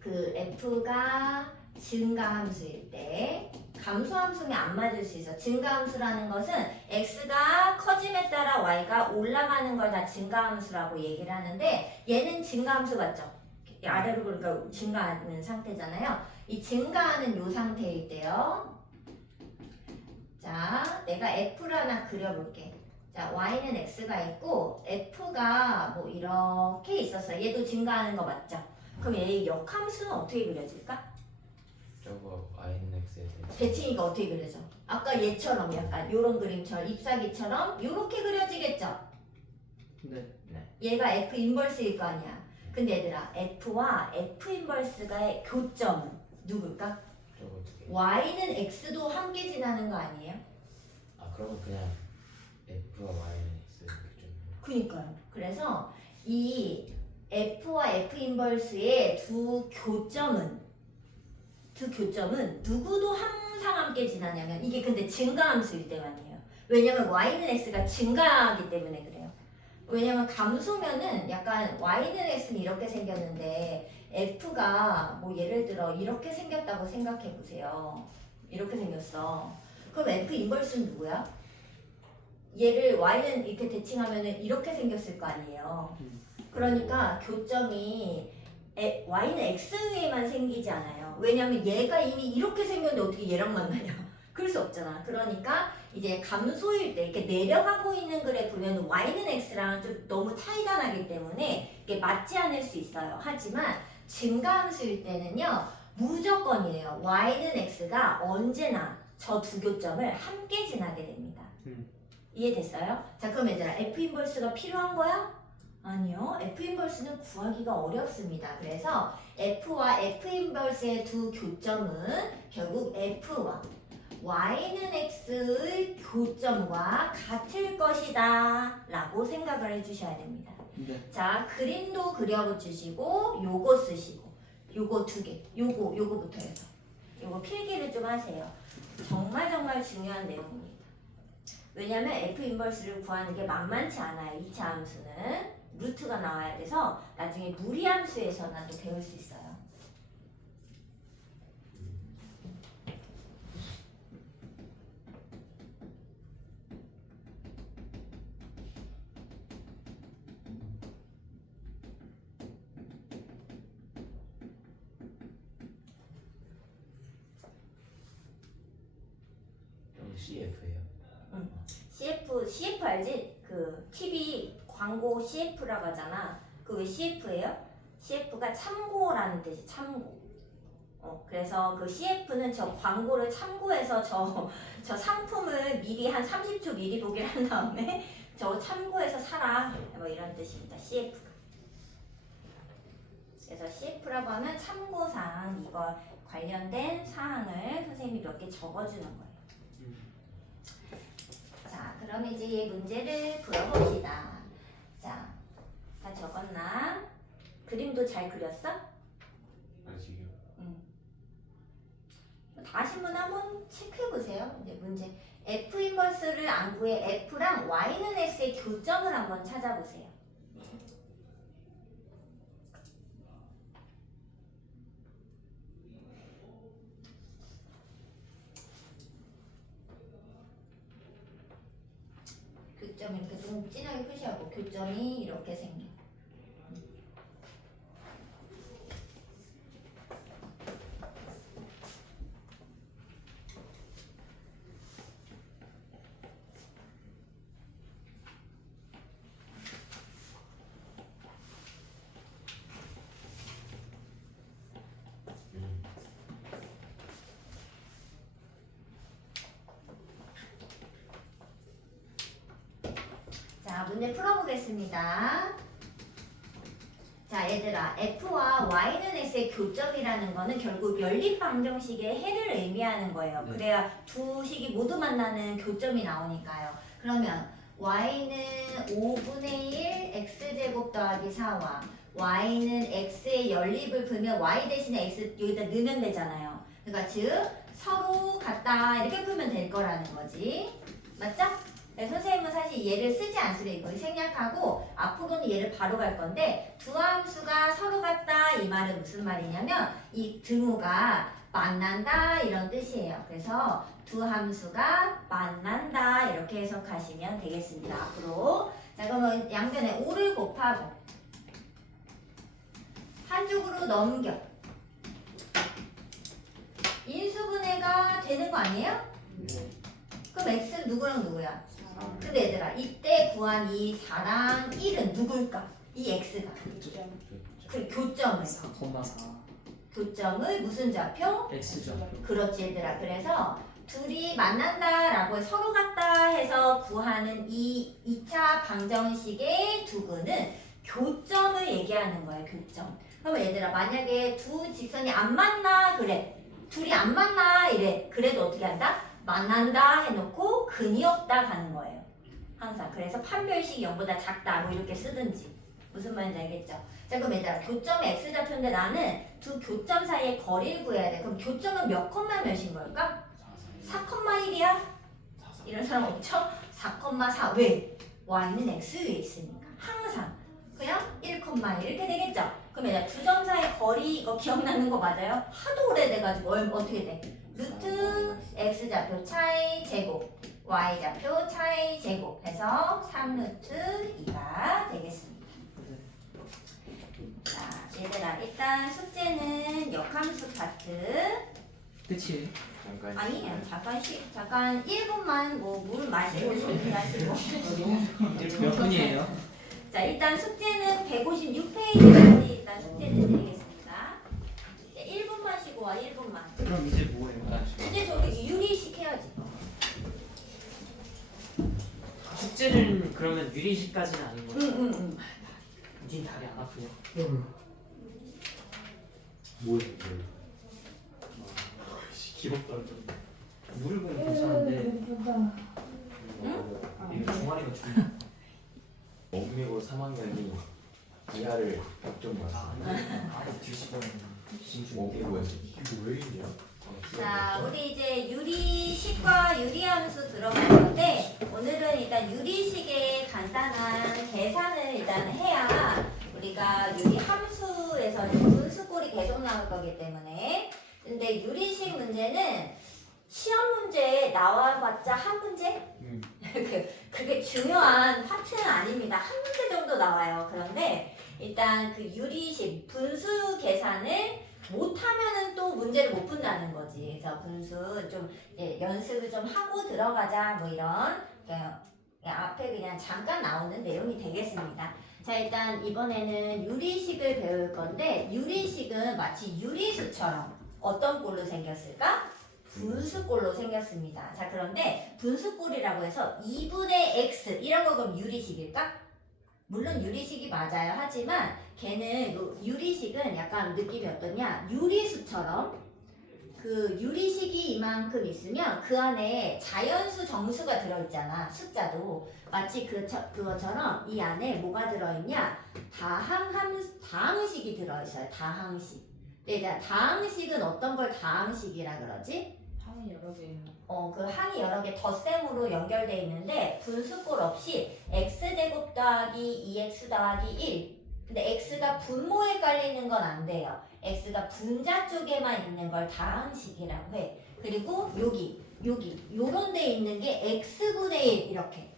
그 F가 증가함수일 때 감소함수면 안 맞을 수 있어. 증가함수라는 것은 x가 커짐에 따라 y가 올라가는 걸 다 증가함수라고 얘기를 하는데 얘는 증가함수 맞죠? 아래로 보니까 증가하는 상태잖아요. 이 증가하는 요 상태일 때요. 자, 내가 f를 하나 그려볼게. 자, y는 x가 있고 f가 뭐 이렇게 있었어. 얘도 증가하는 거 맞죠? 그럼 얘의 역함수는 어떻게 그려질까? 저거 Y는 X에 대해 대칭이가 어떻게 그려져? 아까 얘처럼 약간 요런 그림처럼 잎사귀처럼 요렇게 그려지겠죠? 네. 얘가 F 인버스일 거 아니야. 근데 얘들아 F와 F 인버스가의 교점은 누굴까? 저거 어떻게 Y는 X도 함께 지나는 거 아니에요? 아 그러면 그냥 F와 Y는 X 이렇게 좀 그니까요. 그래서 이 F와 F 인버스의 두 교점은 누구도 항상 함께 지나냐면 이게 근데 증가함수일 때만이에요. 왜냐면 Y는 X가 증가하기 때문에 그래요. 왜냐면 감소면은 약간 Y는 X는 이렇게 생겼는데 F가 뭐 예를 들어 이렇게 생겼다고 생각해 보세요. 이렇게 생겼어. 그럼 F 인버스는 누구야? 얘를 Y는 이렇게 대칭하면은 이렇게 생겼을 거 아니에요. 그러니까 교점이 Y는 X에만 생기지 않아요. 왜냐면 얘가 이미 이렇게 생겼는데 어떻게 얘랑 만나냐. 그럴 수 없잖아. 그러니까 이제 감소일 때 이렇게 내려가고 있는 글에 보면 Y는 X랑 좀 너무 차이가 나기 때문에 이게 맞지 않을 수 있어요. 하지만 증가함수일 때는요. 무조건이에요. Y는 X가 언제나 저 두 교점을 함께 지나게 됩니다. 이해됐어요? 자, 그럼 얘들아 F 인버스가 필요한 거야? 아니요. F 인버스는 구하기가 어렵습니다. 그래서 F와 F 인버스의 두 교점은 결국 F와 Y는 X의 교점과 같을 것이다 라고 생각을 해주셔야 됩니다. 네. 자, 그림도 그려주시고 요거 쓰시고 요거 두 개, 요거부터 해서 요거 필기를 좀 하세요. 정말 중요한 내용입니다. 왜냐면 F 인버스를 구하는 게 만만치 않아요. 2차 함수는 루트가 나와야 돼서 나중에 무리함수에서나 또 배울 수 있어요. 여기 CF예요. CF 알지? 그 TV 광고 CF라고 하잖아. 그 왜 CF예요? CF가 참고라는 뜻이 참고. 그래서 그 CF는 저 광고를 참고해서 저 상품을 미리 한 30초 미리 보기를 한 다음에 저 참고해서 사라. 뭐 이런 뜻입니다. CF가. 그래서 CF라고 하면 참고사항 이거 관련된 사항을 선생님이 몇 개 적어주는 거예요. 자, 그럼 이제 이 문제를 풀어봅시다. 자, 다 적었나? 그림도 잘 그렸어? 아직요. 다시 한번 체크해보세요. 이제 문제. F 인버스를 안 구해 F랑 Y는 X의 교점을 한번 찾아보세요. 교점 이렇게 좀 진하게 표시하고 교점이 이렇게 생겨. 자, 문제 풀어보겠습니다. 자 얘들아 F와 Y는 X의 교점이라는 거는 결국 연립방정식의 해를 의미하는 거예요. 네. 그래야 두 식이 모두 만나는 교점이 나오니까요. 그러면 Y는 5분의 1 X제곱 더하기 4와 Y는 X의 연립을 풀면 Y 대신에 X 여기다 넣으면 되잖아요. 그러니까 즉 서로 같다 이렇게 풀면 될 거라는 거지. 맞죠? 네, 선생님은 사실 얘를 쓰지 않으려 이거 생략하고 앞으로는 얘를 바로 갈 건데 두 함수가 서로 같다 이 말은 무슨 말이냐면 이 등호가 만난다 이런 뜻이에요. 그래서 두 함수가 만난다 이렇게 해석하시면 되겠습니다. 앞으로 자 그러면 양변에 5를 곱하고 한쪽으로 넘겨 인수분해가 되는 거 아니에요? 그럼 x는 누구랑 누구야? 근데 얘들아 이때 구한 이 4랑 1은 누굴까? 이 x가 그 교점을 4,4 교점을 무슨 좌표? X죠. 그렇지 얘들아. 그래서 둘이 만난다라고 서로 같다 해서 구하는 이 2차 방정식의 두근은 교점을 얘기하는 거야. 교점. 그러면 얘들아 만약에 두 직선이 안 만나 그래. 둘이 안 만나 이래. 그래도 어떻게 한다? 만난다 해놓고 근이 없다 가는 거예요. 항상. 그래서 판별식이 0보다 작다 뭐 이렇게 쓰든지. 무슨 말인지 알겠죠? 자 그럼 얘들아 교점이 x좌표인데 나는 두 교점 사이의 거리를 구해야 돼. 그럼 교점은 몇 콤마 몇인 걸까? 4,1이야? 이런 사람 없죠? 4,4 왜? y는 x 위에 있으니까 항상 그냥 1,1 이렇게 되겠죠? 그럼 얘들아 두 점 사이의 거리 이거 기억나는 거 맞아요? 하도 오래돼가지고 어떻게 돼? 루트 x좌표 차이 제곱 y좌표 차이 제곱 해서 3루트 2가 되겠습니다. 자, 얘들아 일단 숙제는 역함수 파트 끝이에요? 잠깐. 아니에요. 잠깐 1분만 뭐 물 마시고 준비하시고 몇 분이에요? 자 일단 숙제는 156페이지까지 일단 숙제는 드리겠습니다. 이제 1분만 쉬고 와 1분만. 그럼 이제 뭐예요? 이제 저기 유리식 해야지. 숙제는 그러면 유리식까지는 아닌 거죠? 응응응. 니 다리 안 아프냐? 뭐야? 귀엽다 좀. 물을 보면 괜찮은데 이거 종아리가 좀 옥미고 3학년이 이하를 100점 맞았어. 아래 뒤집어야 옥미고에서 이거 왜 있냐? 자 우리 이제 유리식과 유리함수 들어갈 건데 오늘은 일단 유리식의 간단한 계산을 일단 해야 우리가 유리함수에서 분수꼴이 계속 나올 거기 때문에 근데 유리식 문제는 시험 문제에 나와봤자 한 문제? 그게 중요한 파트는 아닙니다. 한 문제 정도 나와요. 그런데 일단 그 유리식 분수 계산을 못하면은 또 문제를 못 푼다는 거지. 그래서 분수 좀 연습을 좀 하고 들어가자 뭐 이런 그냥 앞에 그냥 잠깐 나오는 내용이 되겠습니다. 자 일단 이번에는 유리식을 배울 건데 유리식은 마치 유리수처럼 어떤 꼴로 생겼을까? 분수꼴로 생겼습니다. 자 그런데 분수꼴이라고 해서 2분의 x 이런 거 그럼 유리식일까? 물론 유리식이 맞아요. 하지만 걔는 유리식은 약간 느낌이 어떠냐? 유리수처럼 그 유리식이 이만큼 있으면 그 안에 자연수 정수가 들어있잖아. 숫자도 마치 그것처럼 이 안에 뭐가 들어있냐? 다항식이 들어있어요. 다항식. 다항식은 어떤 걸 다항식이라 그러지? 항이 여러 개예요. 그 항이 여러 개 덧셈으로 연결돼 있는데 분수꼴 없이 x제곱 더하기 2x 더하기 1 근데 x가 분모에 깔리는 건 안 돼요. x가 분자 쪽에만 있는 걸 다항식이라고 해. 그리고 여기 요런 데 있는 게 x분의 1 이렇게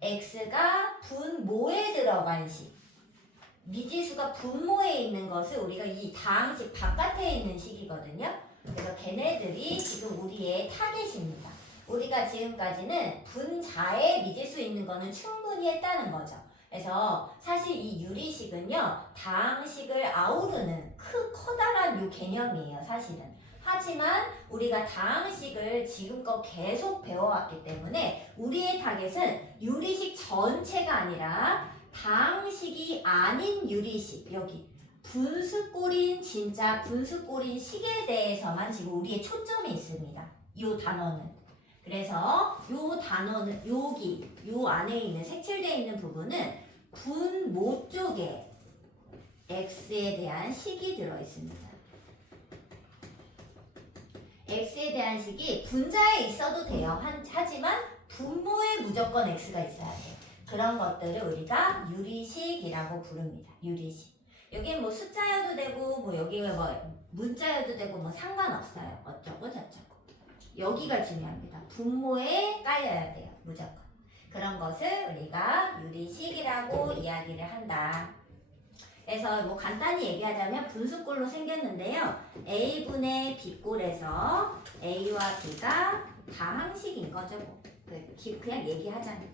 x가 분모에 들어간 식 미지수가 분모에 있는 것을 우리가 이 다항식 바깥에 있는 식이거든요. 그래서 걔네들이 지금 우리의 타겟입니다. 우리가 지금까지는 분자에 미지수 있는 거는 충분히 했다는 거죠. 그래서 사실 이 유리식은요 다항식을 아우르는 커다란 요 개념이에요 사실은. 하지만 우리가 다항식을 지금껏 계속 배워왔기 때문에 우리의 타겟은 유리식 전체가 아니라 다항식이 아닌 유리식, 여기 분수꼴인 진짜 분수꼴인 식에 대해서만 지금 우리의 초점이 있습니다. 이 단어는. 그래서 이 단어는 여기 이 안에 있는 색칠되어 있는 부분은 분모 쪽에 x에 대한 식이 들어 있습니다. x에 대한 식이 분자에 있어도 돼요. 하지만 분모에 무조건 x가 있어야 돼요. 그런 것들을 우리가 유리식이라고 부릅니다. 유리식. 여기 뭐 숫자여도 되고 뭐 여기 뭐 문자여도 되고 뭐 상관없어요. 어쩌고 저쩌고. 여기가 중요합니다. 분모에 깔려야 돼요. 무조건. 그런 것을 우리가 유리식이라고 이야기를 한다. 그래서 뭐 간단히 얘기하자면 분수꼴로 생겼는데요. A분의 B꼴에서 A와 B가 다항식인 거죠. 뭐. 그냥 얘기하자면.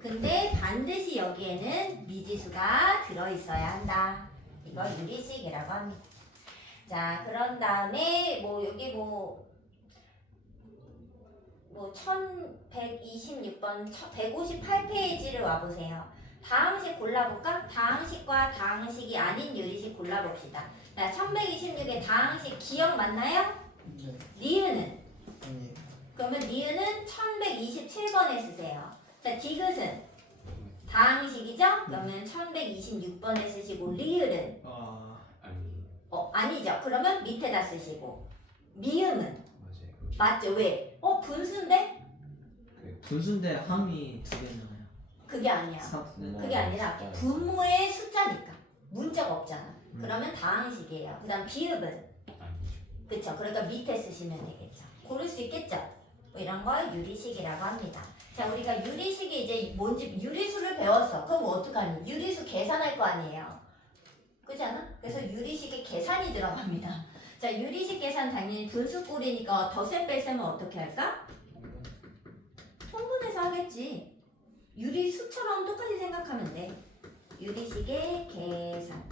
근데 반드시 여기에는 미지수가 들어있어야 한다. 이걸 유리식이라고 합니다. 자, 그런 다음에 뭐 여기 뭐 1126번 158페이지를 와보세요. 다항식 골라볼까? 다항식과 다항식이 아닌 유리식 골라봅시다. 자, 1126의 다항식 기억 맞나요? 네. 리은은? 아니. 그러면 리은은 1127번에 쓰세요. 자, 디귿은 다항식이죠? 그러면 1126번에 쓰시고 리을은? 아니. 아니죠. 그러면 밑에다 쓰시고 미음은? 맞아요. 맞죠? 왜? 분수인데? 분수인데 함이 두 개잖아요. 그게 아니야. 그게 아니라 분모의 숫자니까 문자가 없잖아. 그러면 다항식이에요. 그 다음 비읍은? 아니죠. 그쵸. 그러니까 밑에 쓰시면 되겠죠. 고를 수 있겠죠. 뭐 이런 걸 유리식이라고 합니다. 자, 우리가 유리식이 이제 뭔지 유리수를 배웠어. 그럼 어떡하니? 유리수 계산할 거 아니에요. 그렇지 않아? 그래서 유리식에 계산이 들어갑니다. 자, 유리식 계산 당연히 분수꼴이니까 덧셈 뺄셈은 어떻게 할까? 통분해서 하겠지. 유리수처럼 똑같이 생각하면 돼. 유리식의 계산.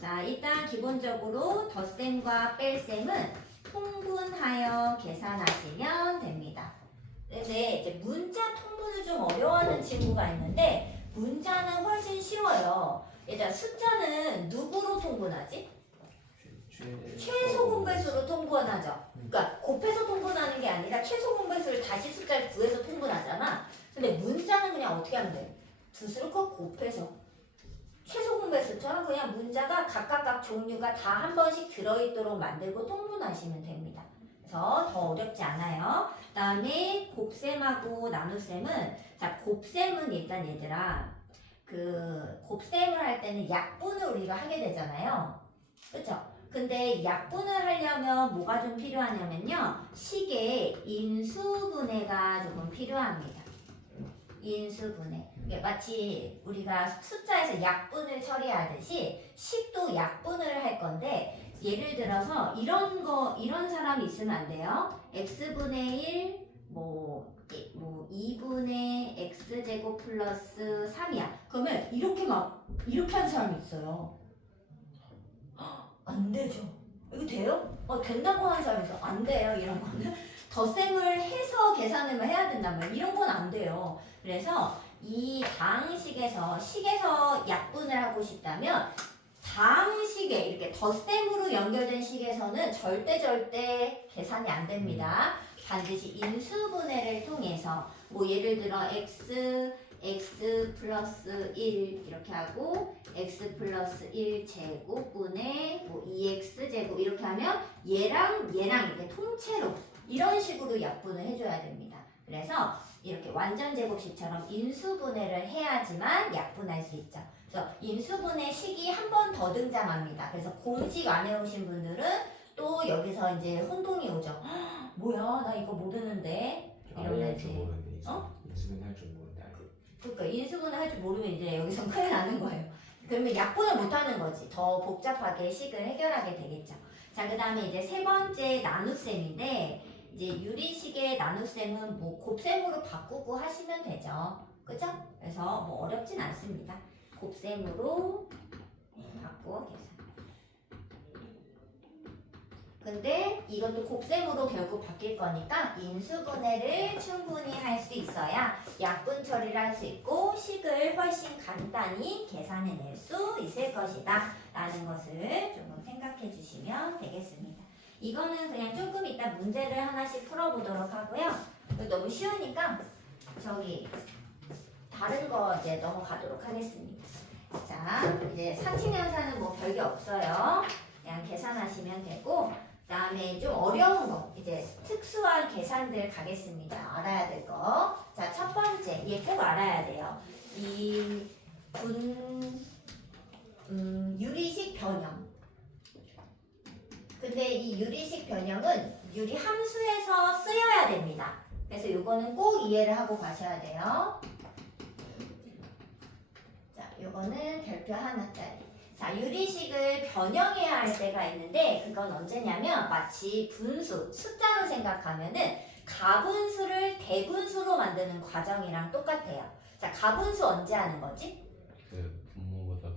자, 일단 기본적으로 덧셈과 뺄셈은 통분하여 계산하시면 됩니다. 근데 이제 문자 통분을 좀 어려워하는 친구가 있는데 문자는 훨씬 쉬워요. 일단 숫자는 누구로 통분하지? 최소 공배수로 통분하죠. 그러니까 곱해서 통분하는 게 아니라 최소 공배수를 다시 숫자를 구해서 통분하잖아. 근데 문자는 그냥 어떻게 하면 돼? 두 수를 꼭 곱해서 최소 공배수처럼 그냥 문자가 각각 종류가 다 한 번씩 들어있도록 만들고 통분하시면 됩니다. 그래서 더 어렵지 않아요. 그 다음에 곱셈하고 나눗셈은, 자, 곱셈은 일단 얘들아, 곱셈을 할 때는 약분을 우리가 하게 되잖아요. 그쵸? 근데 약분을 하려면 뭐가 좀 필요하냐면요. 식에 인수분해가 조금 필요합니다. 인수분해. 마치 우리가 숫자에서 약분을 처리하듯이 식도 약분을 할 건데, 예를 들어서 이런 사람이 있으면 안 돼요. x분의 1, 2분의 x제곱 플러스 3이야. 그러면 이렇게 한 사람이 있어요. 안 되죠. 이거 돼요? 된다고 하는 사람이 있어. 안 돼요. 이런 거는. 덧셈을 해서 계산을 해야 된단 말이에요. 이런 건 안 돼요. 그래서 이 다항식에서 식에서 약분을 하고 싶다면 다항식에 이렇게 덧셈으로 연결된 식에서는 절대 계산이 안 됩니다. 반드시 인수분해를 통해서 예를 들어 x 플러스 1 이렇게 하고 x 플러스 1 제곱분의 2x 제곱 이렇게 하면 얘랑 이렇게 통째로 이런 식으로 약분을 해줘야 됩니다. 그래서 이렇게 완전 제곱식처럼 인수분해를 해야지만 약분할 수 있죠. 그래서 인수분해 식이 한 번 더 등장합니다. 그래서 공식 안 해오신 분들은 또 여기서 이제 혼동이 오죠. 헉, 뭐야 나 이거 모르는데 이러면 이제 인수분 할 줄 모르는데 알고. 그러니까 인수분해 할 줄 모르면 이제 여기서 큰일 나는 거예요. 그러면 약분을 못 하는 거지. 더 복잡하게 식을 해결하게 되겠죠. 자, 그 다음에 이제 세 번째 나눗셈인데 이제 유리식의 나눗셈은 곱셈으로 바꾸고 하시면 되죠. 그죠? 그래서 어렵진 않습니다. 곱셈으로 바꾸어 계산. 근데 이것도 곱셈으로 결국 바뀔 거니까 인수분해를 충분히 할 수 있어야 약분 처리를 할 수 있고 식을 훨씬 간단히 계산해낼 수 있을 것이다 라는 것을 조금 생각해 주시면 되겠습니다. 이거는 그냥 조금 이따 문제를 하나씩 풀어보도록 하고요. 너무 쉬우니까 저기 다른 거 이제 넘어가도록 하겠습니다. 자, 이제 사칙연산은 뭐 별게 없어요. 그냥 계산하시면 되고, 그다음에 좀 어려운 거, 이제 특수한 계산들 가겠습니다. 알아야 될 거. 자, 첫 번째, 얘 꼭 알아야 돼요. 이 유리식 변형. 근데 이 유리식 변형은 유리 함수에서 쓰여야 됩니다. 그래서 이거는 꼭 이해를 하고 가셔야 돼요. 자, 요거는 별표 하나짜리. 자, 유리식을 변형해야 할 때가 있는데 그건 언제냐면 마치 분수, 숫자로 생각하면은 가분수를 대분수로 만드는 과정이랑 똑같아요. 자, 가분수 언제 하는 거지? 그 분모보다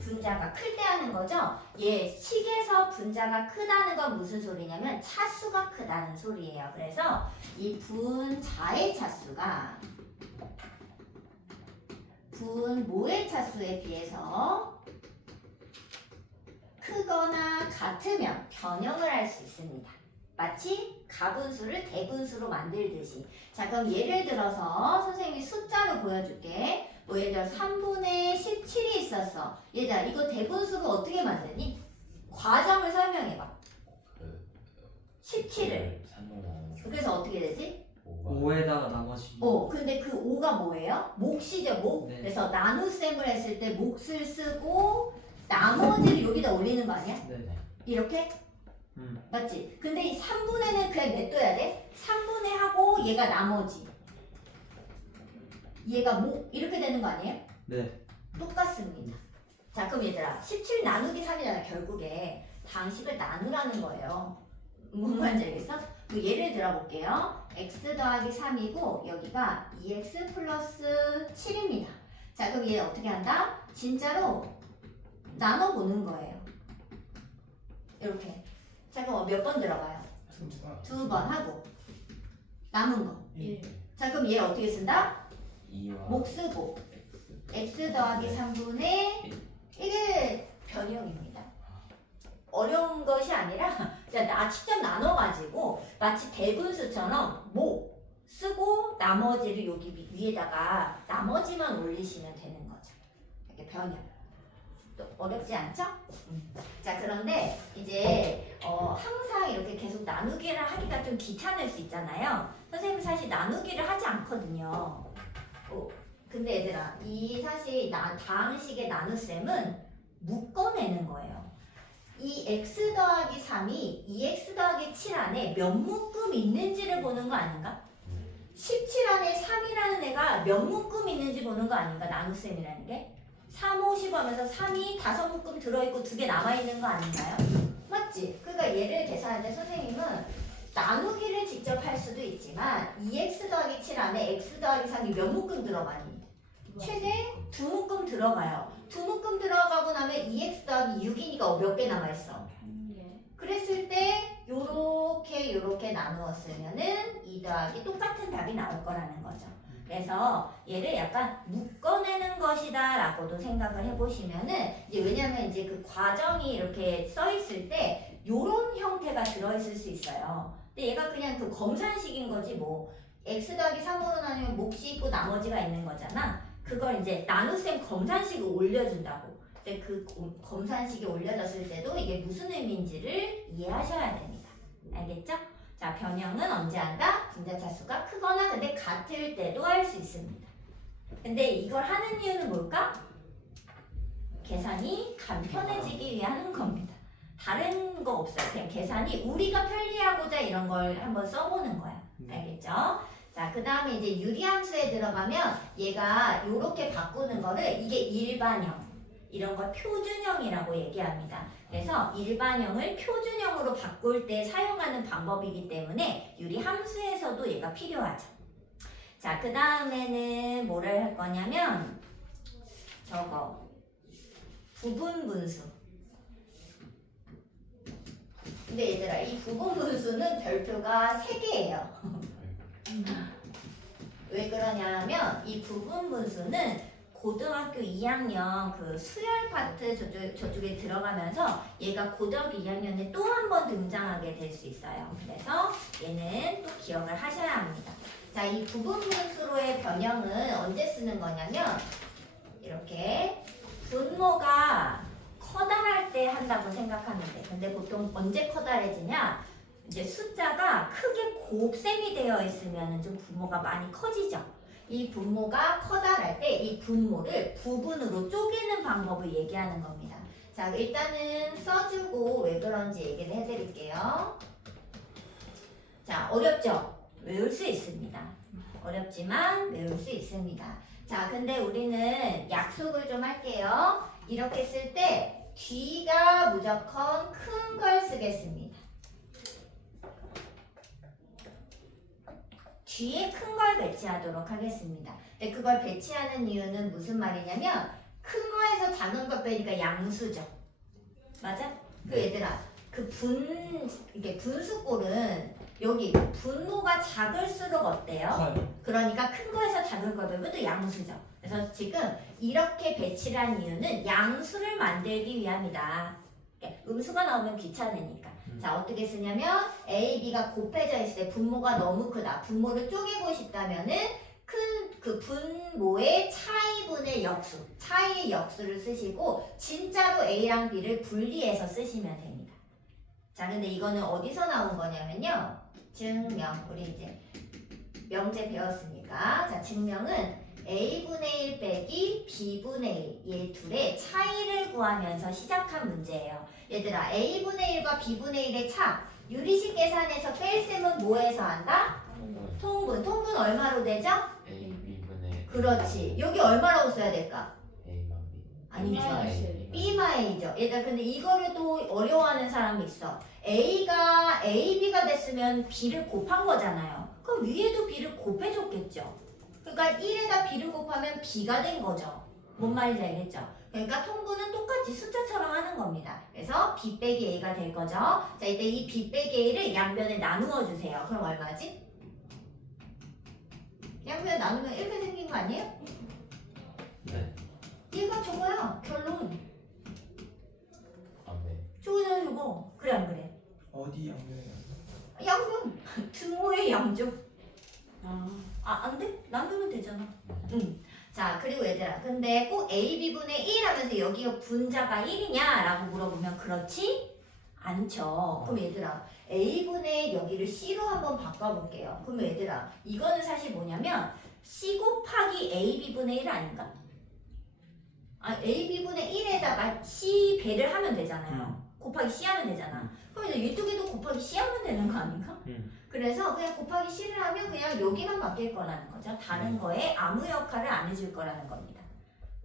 분자가 클 때 하는 거죠? 예, 식에서 분자가 크다는 건 무슨 소리냐면 차수가 크다는 소리예요. 그래서 이 분자의 차수가 분모의 차수에 비해서 크거나 같으면 변형을 할 수 있습니다. 마치 가분수를 대분수로 만들듯이. 자, 그럼 예를 들어서 선생님이 숫자로 보여줄게. 뭐 예를 들어 3분의 17이 있었어. 얘들아, 이거 대분수로 어떻게 만드니? 과정을 설명해봐. 17을. 그래서 어떻게 되지? 5에다가 나머지. 근데 그 5가 뭐예요? 몫이죠, 몫. 네. 그래서 나눗셈을 했을 때 몫을 쓰고 나머지를 여기다 올리는 거 아니야? 네. 이렇게? 음. 맞지? 근데 이 3분의는 그냥 냅둬야 돼? 3분의 하고 얘가 나머지. 얘가 몫. 이렇게 되는 거 아니에요? 네. 똑같습니다. 자, 그럼 얘들아, 17 나누기 3이잖아, 결국에. 방식을 나누라는 거예요. 뭔 말인지 알겠어? 뭐 예를 들어 볼게요. x 더하기 3이고, 여기가 2x 플러스 7입니다. 자, 그럼 얘 어떻게 한다? 진짜로 나눠보는 거예요. 이렇게. 자, 그럼 몇 번 들어가요? 2번 하고. 남은 거. 1. 자, 그럼 얘 어떻게 쓴다? 2와 목 쓰고. x 더하기 3분의 이게 변형입니다. 어려운 것이 아니라 나 직접 나눠가지고 마치 대분수처럼 목 쓰고 나머지를 여기 위에다가 나머지만 올리시면 되는 거죠. 이렇게 변형. 또 어렵지 않죠? 자, 그런데 이제 항상 이렇게 계속 나누기를 하기가 좀 귀찮을 수 있잖아요. 선생님은 사실 나누기를 하지 않거든요. 근데 얘들아, 이 사실 다항식의 나눗셈은 묶어내는 거예요. 이 x 더하기 3이 2x 더하기 7 안에 몇 묶음 있는지를 보는 거 아닌가? 17 안에 3이라는 애가 몇 묶음 있는지 보는 거 아닌가? 나눗셈이라는 게? 3, 5, 10 하면서 3이 5묶음 들어있고 2개 남아있는 거 아닌가요? 맞지? 그러니까 얘를 계산할 때 선생님은 나누기를 직접 할 수도 있지만 2x 더하기 7 안에 x 더하기 3이 몇 묶음 들어가니? 최대 2묶음 들어가요. 2묶음 들어가고 나면 2x 더하기 6이니까 몇 개 남아있어? 예. 그랬을 때 요렇게 나누었으면은 2 더하기 똑같은 답이 나올 거라는 거죠. 그래서 얘를 약간 묶어내는 것이다 라고도 생각을 해보시면은 이제 왜냐면 이제 그 과정이 이렇게 써 있을 때 요런 형태가 들어있을 수 있어요. 근데 얘가 그냥 그 검산식인 거지 뭐 x 더하기 3으로 나누면 몫이 있고 나머지가 있는 거잖아. 그걸 이제 나눗셈 검산식을 올려준다고. 근데 그 검산식이 올려졌을 때도 이게 무슨 의미인지를 이해하셔야 됩니다. 알겠죠? 자, 변형은 언제 한다? 분자 차수가 크거나 근데 같을 때도 할 수 있습니다. 근데 이걸 하는 이유는 뭘까? 계산이 간편해지기 위해 하는 겁니다. 다른 거 없어요. 그냥 계산이 우리가 편리하고자 이런 걸 한번 써보는 거야. 알겠죠? 자, 그 다음에 이제 유리함수에 들어가면 얘가 이렇게 바꾸는 거를 이게 일반형, 이런 걸 표준형이라고 얘기합니다. 그래서 일반형을 표준형으로 바꿀 때 사용하는 방법이기 때문에 유리함수에서도 얘가 필요하죠. 자, 그 다음에는 뭐를 할 거냐면 부분분수. 근데 얘들아 이 부분 분수는 별표가 3개예요. 왜 그러냐면 이 부분 분수는 고등학교 2학년 그 수열 파트 저쪽에 들어가면서 얘가 고등학교 2학년에 또 한 번 등장하게 될 수 있어요. 그래서 얘는 또 기억을 하셔야 합니다. 자, 이 부분 분수로의 변형은 언제 쓰는 거냐면 이렇게 분모가 커다랄 때 한다고 생각하면 돼. 근데 보통 언제 커다래지냐? 이제 숫자가 크게 곱셈이 되어 있으면 좀 분모가 많이 커지죠. 이 분모가 커다랄 때 이 분모를 부분으로 쪼개는 방법을 얘기하는 겁니다. 자, 일단은 써주고 왜 그런지 얘기를 해드릴게요. 자, 어렵죠? 외울 수 있습니다. 어렵지만 외울 수 있습니다. 자, 근데 우리는 약속을 좀 할게요. 이렇게 쓸 때 뒤가 무조건 큰 걸 쓰겠습니다. 뒤에 큰 걸 배치하도록 하겠습니다. 근데 그걸 배치하는 이유는 무슨 말이냐면 큰 거에서 작은 거 빼니까 양수죠. 맞아? 그 얘들아, 이게 분수꼴은 여기 분모가 작을수록 어때요? 커요. 그러니까 큰 거에서 작은 거 빼면 또 양수죠. 그래서 지금 이렇게 배치를 한 이유는 양수를 만들기 위함이다. 음수가 나오면 귀찮으니까. 자, 어떻게 쓰냐면 A, B가 곱해져 있을 때 분모가 너무 크다. 분모를 쪼개고 싶다면은 큰 그 분모의 차이분의 역수, 차이의 역수를 쓰시고 진짜로 A랑 B를 분리해서 쓰시면 됩니다. 자, 근데 이거는 어디서 나온 거냐면요. 증명, 우리 이제 명제 배웠으니까. 자, 증명은 A분의 1 빼기 B분의 1, 얘 둘의 차이를 구하면서 시작한 문제예요. 얘들아, A분의 1과 B분의 1의 차, 유리식 계산에서 뺄셈은 뭐에서 한다? 통분. 통분 얼마로 되죠? A, B분의 그렇지. 여기 얼마라고 써야 될까? A만 B. 아니죠. B만 A죠. 얘들아, 근데 이거를 또 어려워하는 사람이 있어. A가 AB가 됐으면 B를 곱한 거잖아요. 그럼 위에도 B를 곱해줬겠죠. 그러니까 1에다 B를 곱하면 B가 된 거죠. 뭔 말인지 알겠죠? 그러니까 통분은 똑같이 숫자처럼 하는 겁니다. 그래서 B 빼기 A가 될 거죠. 자, 이때 이 B 빼기 A를 양변에 나누어 주세요. 그럼 얼마지? 양변에 나누면 이렇게 생긴 거 아니에요? 네. 얘가 저거야. 결론. 아, 네. 저거잖아, 저거. 그래, 안 그래? 어디 양면이야? 양변. 등호의 양조. 아, 안 돼? 나누면 되잖아. 응. 자, 그리고 얘들아, 근데 꼭 A, B분의 1 하면서 여기가 분자가 1이냐? 라고 물어보면 그렇지 않죠. 그럼 얘들아, A분의 1 여기를 C로 한번 바꿔볼게요. 그럼 얘들아, 이거는 사실 뭐냐면 C 곱하기 A, B분의 1 아닌가? A, B분의 1에다가 C 배를 하면 되잖아요. 곱하기 C 하면 되잖아. 그럼 이제 이쪽에도 곱하기 C 하면 되는 거 아닌가? 그래서 그냥 곱하기 C를 하면 그냥 여기만 바뀔 거라는 거죠. 다른 거에 아무 역할을 안 해줄 거라는 겁니다.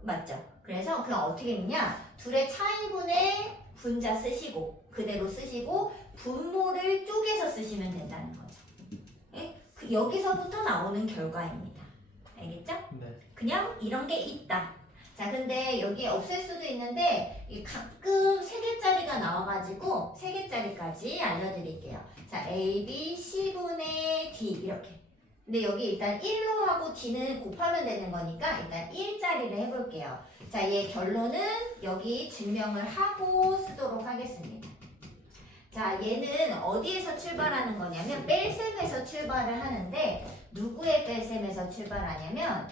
맞죠? 그래서 그냥 어떻게 했냐? 둘의 차이분의 분자 쓰시고 그대로 쓰시고 분모를 쪼개서 쓰시면 된다는 거죠. 예? 여기서부터 나오는 결과입니다. 알겠죠? 네. 그냥 이런 게 있다. 자, 근데 여기 없앨 수도 있는데 가끔 3개짜리가 나와가지고 3개짜리까지 알려드릴게요. 자, A, B, C분의 D 이렇게. 근데 여기 일단 1로 하고 D는 곱하면 되는 거니까 일단 1짜리를 해볼게요. 자, 얘 결론은 여기 증명을 하고 쓰도록 하겠습니다. 자, 얘는 어디에서 출발하는 거냐면 뺄셈에서 출발을 하는데 누구의 뺄셈에서 출발하냐면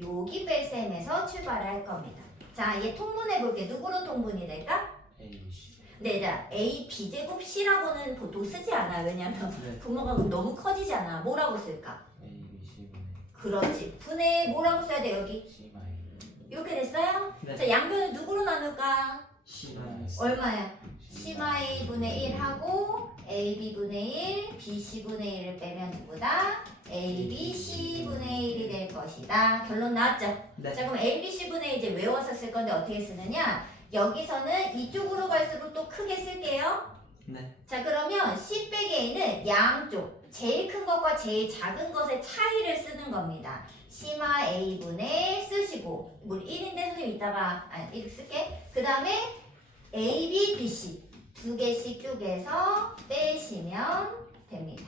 여기 뺄셈에서 출발을 할 겁니다. 자, 얘 통분해볼게. 누구로 통분이 될까? A, B, C. 네, 얘들아, A, B제곱 C라고는 보통 쓰지 않아요. 왜냐면 네. 분모가 너무 커지잖아. 뭐라고 쓸까? A, B, C분의 그렇지. 분의 뭐라고 써야 돼, 여기? C 마이너스 이렇게 됐어요? 네. 자, 양변을 누구로 나눌까? C 얼마야? C마이 분의 1 하고 A, B분의 1, B, C분의 1을 빼면 누구다? A, B, C분의 1이 될 것이다. 결론 나왔죠? 네. 자, 그럼 A, B, C분의 1 이제 외워서 쓸 건데 어떻게 쓰느냐? 여기서는 이쪽으로 갈수록 또 크게 쓸게요. 네. 자, 그러면 C 빼기 A는 양쪽 제일 큰 것과 제일 작은 것의 차이를 쓰는 겁니다. C마 A분의 쓰시고 우리 1인데 선생님 이따가 1 쓸게. 그 다음에 A, B, B, C 두 개씩 쪼개서 빼시면 됩니다.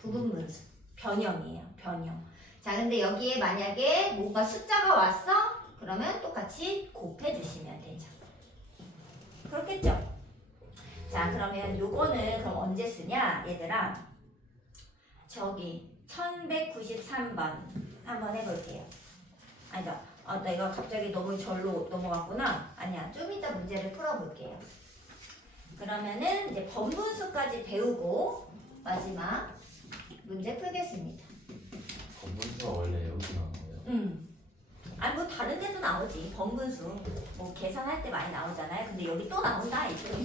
부분분수. 변형이에요. 변형. 자, 근데 여기에 만약에 뭔가 숫자가 왔어? 그러면 똑같이 곱해주시면 되죠. 그렇겠죠? 자, 그러면 요거는 그럼 언제 쓰냐? 얘들아. 저기 1193번 한번 해볼게요. 아니다. 내가 갑자기 너무 절로 넘어갔구나. 아니야. 좀 이따 문제를 풀어볼게요. 그러면은 이제 번분수까지 배우고 마지막 문제 풀겠습니다. 건분수가 원래 여기 나와요. 아니 뭐 다른 데도 나오지. 번분수. 뭐 계산할 때 많이 나오잖아요. 근데 여기 또 나온다. 이거.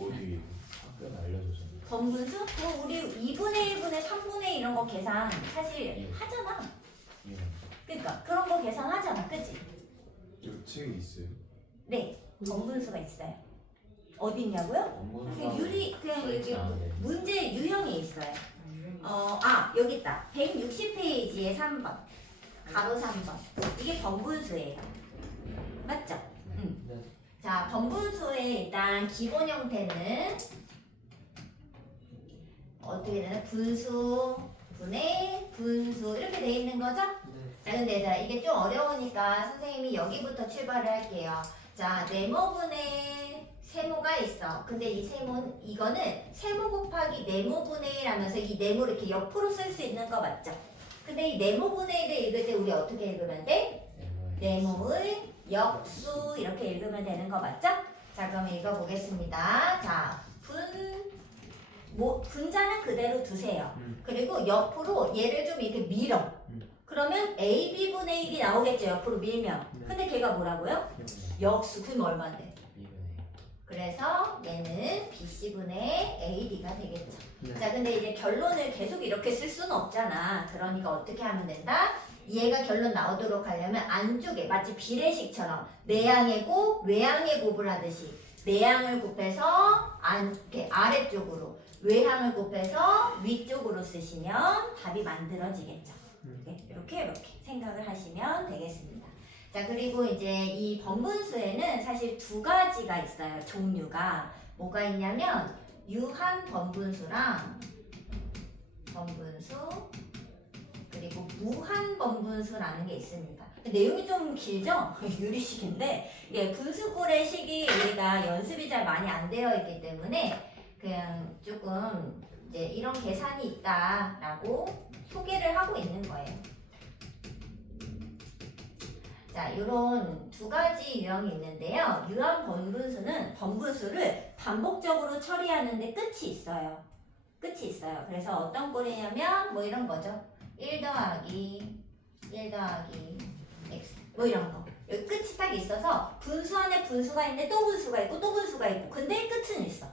어디 학교에 알려줬었는데. 번분수? 뭐 우리 2분의 1분의 3분의 1 이런 거 계산 사실 하잖아. 그러니까 그런 거 계산하잖아. 그치? 여기 책이 있어요? 네. 번분수가 있어요. 어디 있냐고요? 건분수가 그냥 여기 써있지 않은데. 문제 유형이 있어요. 여기 있다. 160페이지에 3번. 가로 3번. 이게 번분수예요. 맞죠? 네. 자, 번분수의 일단 기본 형태는 어떻게 되나? 분수, 분의, 분수 이렇게 돼 있는 거죠? 자, 근데 얘들아 이게 좀 어려우니까 선생님이 여기부터 출발을 할게요. 자, 네모분의 세모가 있어. 근데 이 세모, 이거는 세모 곱하기 네모분의 1 하면서 이 네모를 이렇게 옆으로 쓸 수 있는 거 맞죠? 근데 이 네모분의 1을 읽을 때 우리 어떻게 읽으면 돼? 네모의 역수 이렇게 읽으면 되는 거 맞죠? 자, 그럼 읽어보겠습니다. 자, 분자는 그대로 두세요. 그리고 옆으로 얘를 좀 이렇게 밀어. 그러면 AB분의 1이 나오겠죠, 옆으로 밀면. 근데 걔가 뭐라고요? 역수. 그럼 얼마인데? 그래서 얘는 BC분의 AD가 되겠죠. 자, 근데 이제 결론을 계속 이렇게 쓸 수는 없잖아. 그러니까 어떻게 하면 된다? 얘가 결론 나오도록 하려면 안쪽에 마치 비례식처럼 내항의 곱, 외항의 곱을 하듯이 내항을 곱해서 이렇게 아래쪽으로, 외항을 곱해서 위쪽으로 쓰시면 답이 만들어지겠죠. 이렇게 생각을 하시면 되겠습니다. 자, 그리고 이제 이 번분수에는 사실 두 가지가 있어요. 종류가 뭐가 있냐면 유한 번분수랑 번분수 그리고 무한 번분수라는 게 있습니다. 내용이 좀 길죠? 유리식인데 분수꼴의 식이 우리가 연습이 잘 많이 안 되어 있기 때문에 그냥 조금 이제 이런 계산이 있다라고 소개를 하고 있는 거예요. 자, 이런 두 가지 유형이 있는데요. 유한 번분수는 번분수를 반복적으로 처리하는데 끝이 있어요. 끝이 있어요. 그래서 어떤 꼴이냐면 뭐 이런 거죠. 1 더하기 x 뭐 이런 거. 여기 끝이 딱 있어서 분수 안에 분수가 있는데 또 분수가 있고 또 분수가 있고 근데 끝은 있어.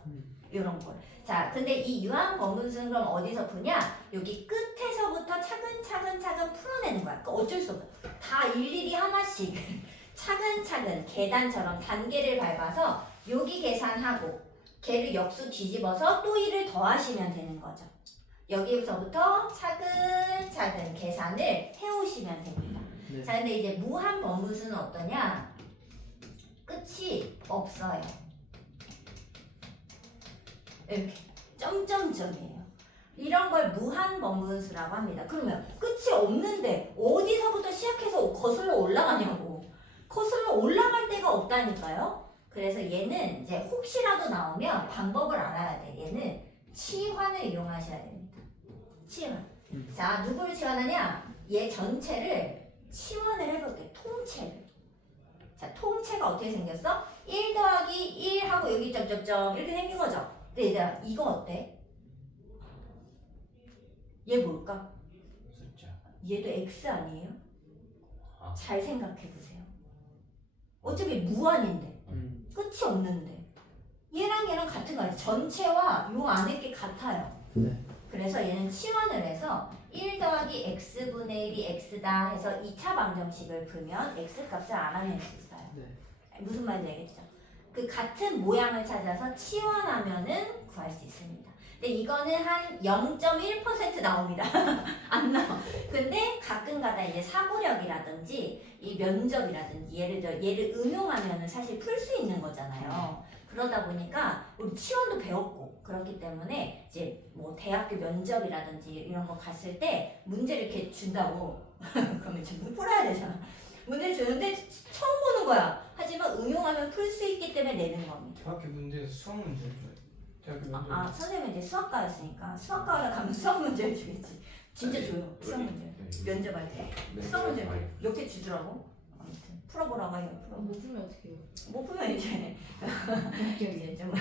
이런 걸. 자, 근데 이 유한 번분수는 그럼 어디서 푸냐? 여기 끝에서부터 차근차근 풀어내는 거야. 그러니까 어쩔 수 없어. 다 일일이 하나씩 차근차근 계단처럼 단계를 밟아서 여기 계산하고 걔를 역수 뒤집어서 또 1을 더하시면 되는 거죠. 여기서부터 차근차근 계산을 해오시면 됩니다. 네. 자, 근데 이제 무한 번분수는 어떠냐? 끝이 없어요. 이렇게 점점점이에요. 이런 걸 무한 번분수라고 합니다. 그러면 끝이 없는데 어디서부터 시작해서 거슬러 올라가냐고. 거슬러 올라갈 데가 없다니까요. 그래서 얘는 이제 혹시라도 나오면 방법을 알아야 돼. 얘는 치환을 이용하셔야 됩니다. 치환. 자, 누구를 치환하냐? 얘 전체를 치환을 해볼게. 통째를. 자, 통째가 어떻게 생겼어? 1 더하기 1 하고 여기 점점점 이렇게 생긴 거죠. 근데 얘들아 이거 어때? 얘 뭘까? 숫자. 얘도 x 아니에요? 아. 잘 생각해보세요. 어차피 무한인데 끝이 없는데 얘랑 얘랑 같은 거 아니야? 전체와 요 안에 게 같아요. 네. 그래서 얘는 치환을 해서 1 더하기 x분의 1이 x다 해서 2차 방정식을 풀면 x 값을 알아낼 수 있어요. 네. 무슨 말인지 알겠죠? 그 같은 모양을 찾아서 치환하면은 구할 수 있습니다. 근데 이거는 한 0.1% 나옵니다. 안 나와. 근데 가끔가다 이제 사고력이라든지 이 면접이라든지 예를 들어 얘를 응용하면은 사실 풀 수 있는 거잖아요. 그러다 보니까 우리 치원도 배웠고 그렇기 때문에 이제 뭐 대학교 면접이라든지 이런 거 갔을 때 문제를 이렇게 준다고 그러면 이제 문 풀어야 되잖아. 문제 주는데 처음 보는 거야. 하지만 응용하면 풀 수 있기 때문에 내는 겁니다. 대학교 문제에서 수학 문제를 줘요. 대학교 문제. 선생님은 이제 수학과였으니까 수학과를 가면 수학 문제를 주겠지. 진짜 아니, 줘요. 수학 문제. 네. 면접할 때 네. 수학 문제 이렇게 주더라고. 아무튼 풀어보라고 해요. 못 풀면 어떡해요? 못 풀면 이제 이제 좀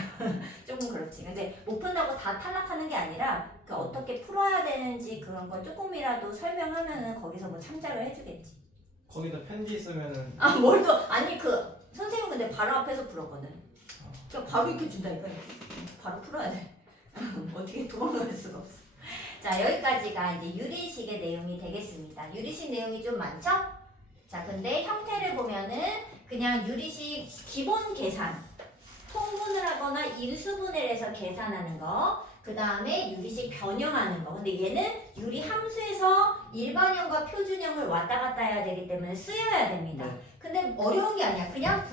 조금 그렇지. 근데 못 푼다고 다 탈락하는 게 아니라 그 어떻게 풀어야 되는지 그런 걸 조금이라도 설명하면은 거기서 뭐 참작을 해주겠지. 거기다 편지 쓰면은 뭘 또 아니 그 선생님 근데 바로 앞에서 풀었거든. 그냥 바로 이렇게 준다니까. 바로 풀어야 돼. 어떻게 도망갈 수가 없어. 자 여기까지가 이제 유리식의 내용이 되겠습니다. 유리식 내용이 좀 많죠? 자 근데 형태를 보면은 그냥 유리식 기본 계산 통분을 하거나 인수분해를 해서 계산하는 거, 그 다음에 유리식 변형하는 거. 근데 얘는 유리 함수에서 일반형과 표준형을 왔다 갔다 해야 되기 때문에 쓰여야 됩니다. 네. 근데 어려운 게 아니야. 그냥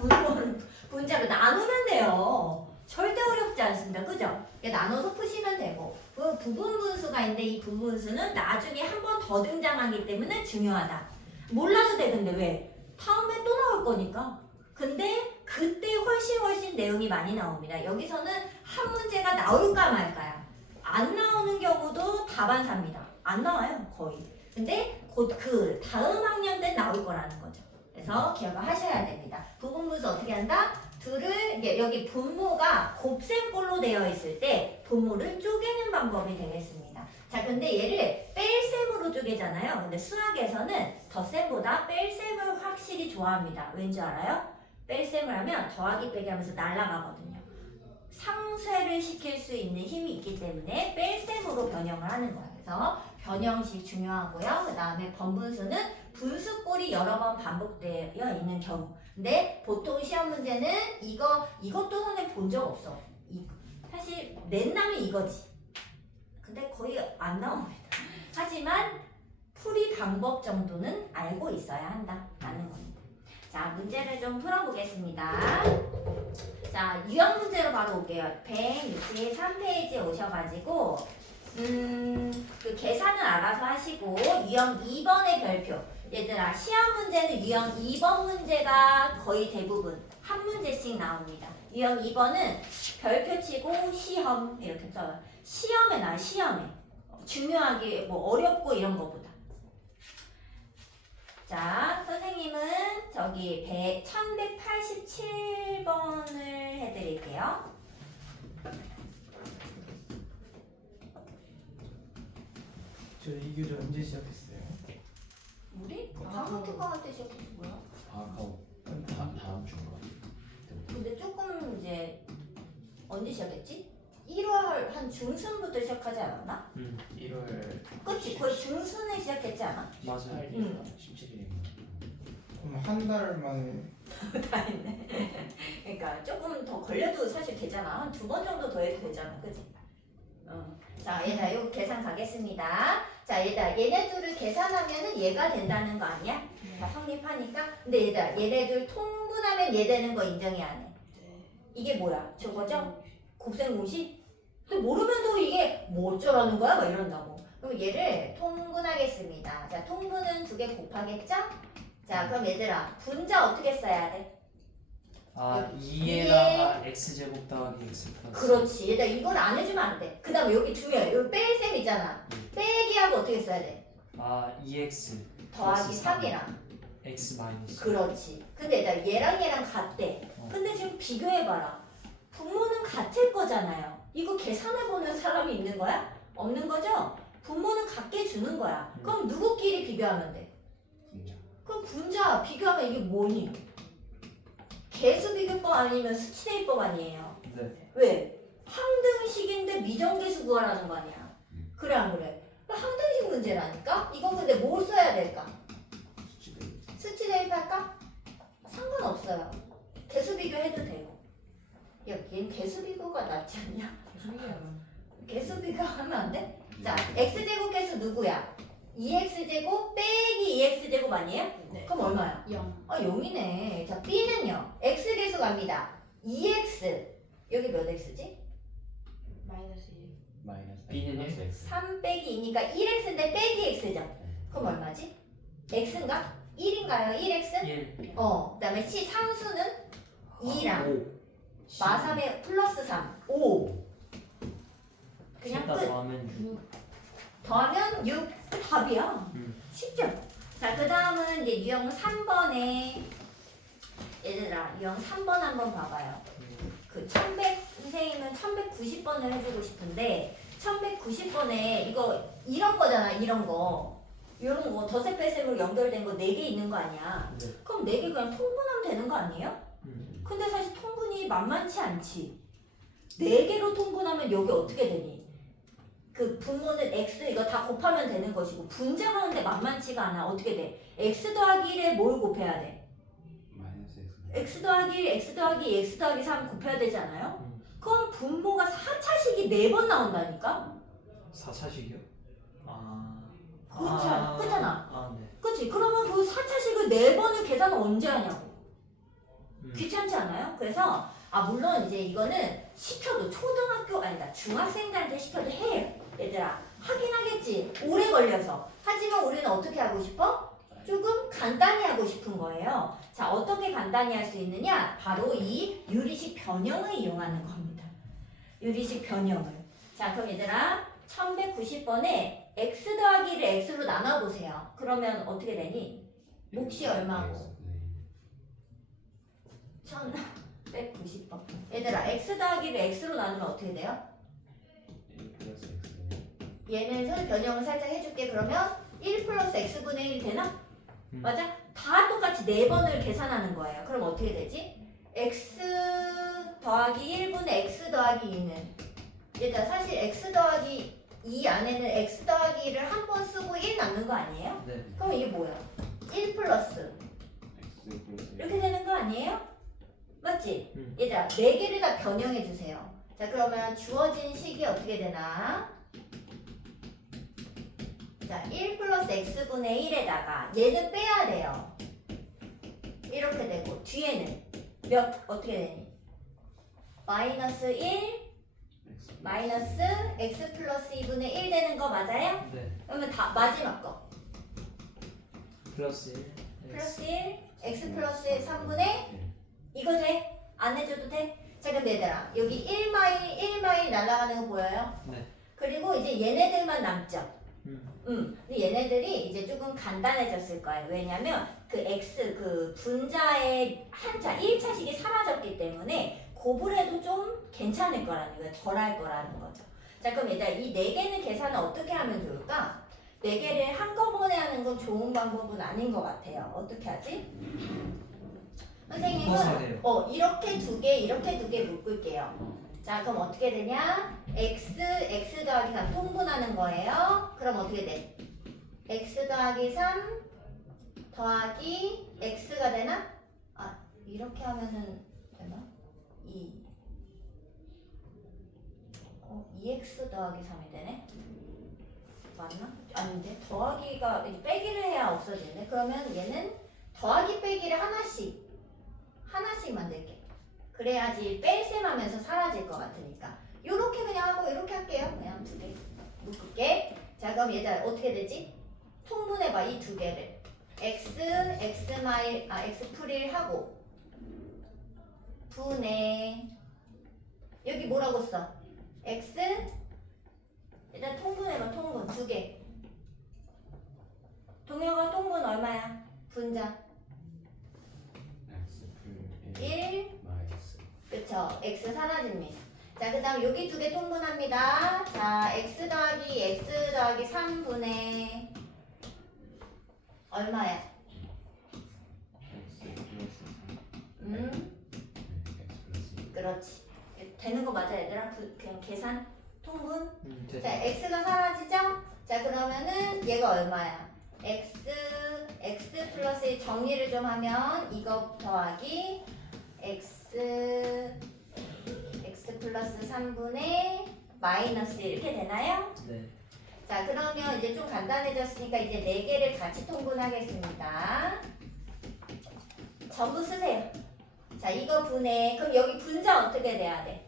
분자로 나누면 돼요. 절대 어렵지 않습니다. 그죠? 나눠서 푸시면 되고, 그 부분 분수가 있는데 이 부분 분수는 나중에 한 번 더 등장하기 때문에 중요하다. 몰라도 돼. 근데 왜? 다음에 또 나올 거니까. 근데 그때 훨씬 내용이 많이 나옵니다. 여기서는 한 문제가 나올까 말까야. 안 나오는 경우도 다반사입니다. 안 나와요, 거의. 근데 곧 그 다음 학년 때 나올 거라는 거죠. 그래서 기억을 하셔야 됩니다. 부분분수 어떻게 한다? 둘을 이제 여기 분모가 곱셈꼴로 되어 있을 때 분모를 쪼개는 방법이 되겠습니다. 자, 근데 얘를 뺄셈으로 쪼개잖아요. 근데 수학에서는 덧셈보다 뺄셈을 확실히 좋아합니다. 왠지 알아요? 뺄셈을 하면 더하기 빼기 하면서 날아가거든요. 상쇄를 시킬 수 있는 힘이 있기 때문에 뺄셈으로 변형을 하는 거예요. 그래서 변형식 중요하고요. 그 다음에 번분수는 분수꼴이 여러 번 반복되어 있는 경우. 근데 보통 시험 문제는 이것도 선생님 본 적 없어. 사실 낸다면 이거지. 근데 거의 안 나옵니다. 하지만 풀이 방법 정도는 알고 있어야 한다라는 겁니다. 자, 문제를 좀 풀어보겠습니다. 자, 유형 문제로 바로 올게요. 163페이지에 오셔가지고 그 계산은 알아서 하시고 유형 2번의 별표. 얘들아, 시험 문제는 유형 2번 문제가 거의 대부분 한 문제씩 나옵니다. 유형 2번은 별표 치고 시험 이렇게 써요. 시험에 나와요. 시험에. 중요하게 뭐 어렵고 이런 거보다. 자, 선생님은 저기 1187번을 해드릴게요. 저 이 교재 언제 시작했어요? 우리? 방학특강 할 때 시작했지 뭐야? 방학하고 다음 주인가? 근데 조금 이제 언제 시작했지? 1월 한 중순부터 시작하지 않았나? 1월 그치? 거의 중순에 시작했지 않아? 맞아요. 응. 17일인가? 그럼 한 달 만에 다 했네. 그러니까 조금 더 걸려도 사실 되잖아. 한 2번 정도 더 해도 되잖아. 그치? 자, 얘들아, 이거 계산 가겠습니다. 자, 얘들아, 얘네 둘을 계산하면은 얘가 된다는 거 아니야? 다 성립하니까. 근데 얘들아, 얘네 둘 통분하면 얘 되는 거 인정이 안 해. 이게 뭐야? 저거죠? 곱셈 공식? 근데 모르면서 이게 뭐 어쩌라는 거야? 막 이런다고. 그럼 얘를 통분하겠습니다. 자, 통분은 2개 곱하겠죠? 자, 그럼 얘들아, 분자 어떻게 써야 돼? 아, 이게- 2에다가 x제곱 더하기 x 플러스. 그렇지. 얘들아, 이걸 안 해주면 안 돼. 그 다음에 여기 중요해. 여기 뺄셈 있잖아. 빼기하고 어떻게 써야 돼? 아, 2x 더하기 플러스 3이랑. x 마이너스. 그렇지. 근데 얘들아, 얘랑 같대. 근데 지금 비교해봐라. 분모는 같을 거잖아요. 이거 계산해보는 사람이 있는 거야? 없는 거죠? 분모는 같게 주는 거야. 그럼 누구끼리 비교하면 돼? 분자. 그럼 분자 비교하면 이게 뭐니? 개수 비교법 아니면 수치 대입법 아니에요. 네. 왜? 항등식인데 미정계수 구하라는 거 아니야. 그래 안 그래? 항등식 문제라니까? 이거 근데 뭘 써야 될까? 수치대. 수치 대입할까? 상관없어요. 개수 비교해도 되고. 야, 얘는 개수 비교가 낫지 않냐? 개수 비교하면 안 돼? 자, x제곱 개수 누구야? 2x제곱 빼기 2x제곱 아니에요? 네. 그럼 얼마야? 0. 0이네. 자, b는요. x계수 갑니다. 2x 여기 몇 x지? 마이너스 1. 마이너스 B는 플러스 X. 3 빼기 2니까 1x인데 빼기 x죠. 그럼 얼마지? x인가? 1인가요? 1x? 1. 그 다음에 c 상수는 2랑 5. 마3에 플러스 3, 5. 그냥 다 끝. 더하면 6. 더하면 6. 답이야. 쉽죠? 자, 그 다음은 이제 유형 3번에 얘들아, 유형 3번 한번 봐봐요. 그 1100, 선생님은 1190번을 해주고 싶은데 1190번에 이거 이런 거잖아, 이런 거. 이런 거 덧셈 뺄셈으로 연결된 거 4개 있는 거 아니야. 네. 그럼 4개 그냥 통분하면 되는 거 아니에요? 근데 사실 통분이 만만치 않지. 4개로 통분하면 여기 어떻게 되니? 그 분모는 x 이거 다 곱하면 되는 것이고 분자하는데 만만치가 않아. 어떻게 돼? x 더하기 1에 뭘 곱해야 돼? 마이너스 x 더하기 1, x 더하기 2, x 더하기 3 곱해야 되잖아요? 음. 그럼 분모가 4차식이 4번 나온다니까? 4차식이요? 아. 그렇잖아. 아, 네. 그치? 그러면 그 4차식을 4번을 계산을 언제 하냐고. 귀찮지 않아요? 그래서 물론 이제 이거는 시켜도 초등학교 아니다 중학생들한테 시켜도 해요. 얘들아 하긴 하겠지. 오래 걸려서. 하지만 우리는 어떻게 하고 싶어? 조금 간단히 하고 싶은 거예요. 자, 어떻게 간단히 할 수 있느냐? 바로 이 유리식 변형을 이용하는 겁니다. 유리식 변형을. 자, 그럼 얘들아 1190번에 x 더하기를 x로 나눠보세요. 그러면 어떻게 되니? 몫이 얼마고? 1190번. 얘들아 x 더하기를 x로 나누면 어떻게 돼요? 1 플러스 X. 얘는 선 변형을 살짝 해줄게. 그러면 1 플러스 x분의 1 되나? 맞아? 다 똑같이 4번을 계산하는 거예요. 그럼 어떻게 되지? x 더하기 1분의 x 더하기 2는 얘들아 사실 x 더하기 2 안에는 x 더하기 1을 한 번 쓰고 1 남는 거 아니에요? 네. 그럼 이게 뭐야? 1 플러스 X 플러스 이렇게 되는 거 아니에요? 맞지? 음. 얘들아 4개를 다 변형해 주세요. 자, 그러면 주어진 식이 어떻게 되나? 자, 1 플러스 x분의 1에다가 얘는 빼야 돼요. 이렇게 되고 뒤에는 몇 어떻게 되니? 마이너스 1 마이너스 x 플러스 2분의 1 되는 거 맞아요? 네. 그러면 다 마지막 거 플러스 1. 플러스 1 x 플러스 3분의 이거 돼? 안 해줘도 돼? 자, 그럼 얘들아 여기 1마일 날아가는 거 보여요? 네. 그리고 이제 얘네들만 남죠? 음. 근데 얘네들이 이제 조금 간단해졌을 거예요. 왜냐면 그 x 그 분자의 한자 1차식이 사라졌기 때문에 고불해도 좀 괜찮을 거라는 거예요. 덜할 거라는 거죠. 자, 그럼 얘들아 이 4개는 계산을 어떻게 하면 좋을까? 4개를 한꺼번에 하는 건 좋은 방법은 아닌 것 같아요. 어떻게 하지? 묶어서 해요. 선생님은 이렇게 2개 이렇게 2개 묶을게요. 자, 그럼 어떻게 되냐? x 더하기 3 통분하는 거예요. 그럼 어떻게 돼? x 더하기 3 더하기 x가 되나? 이렇게 하면은 되나? 2x 더하기 3이 되네? 맞나? 아닌데? 더하기가 이제 빼기를 해야 없어지네. 그러면 얘는 더하기 빼기를 하나씩 만들게. 그래야지 뺄셈 하면서 사라질 것 같으니까. 요렇게 그냥 하고 요렇게 할게요. 그냥 2개 묶을게. 자, 그럼 얘들아 어떻게 되지? 통분해봐 이 2개를. x 풀1 하고 분의 여기 뭐라고 써? x 일단 통분해봐. 통분 2개. 동영아 통분 얼마야? 분자 X 플 1 마이너스 그쵸? x 사라집니다. 자, 그 다음 여기 2개 통분합니다. 자, x 더하기 3분의 얼마야? X 플러스 3 X 플러스 그렇지. 되는 거 맞아 얘들아? 그냥 계산? 통분? 됐다. 자, x가 사라지죠? 자, 그러면은 얘가 얼마야? x 플러스 1 정리를 좀 하면 이거 더하기 x 플러스 3분의 마이너스 이렇게 되나요? 네. 자, 그러면 이제 좀 간단해졌으니까 이제 4개를 같이 통분하겠습니다. 전부 쓰세요. 자, 이거 분해. 그럼 여기 분자 어떻게 돼야 돼?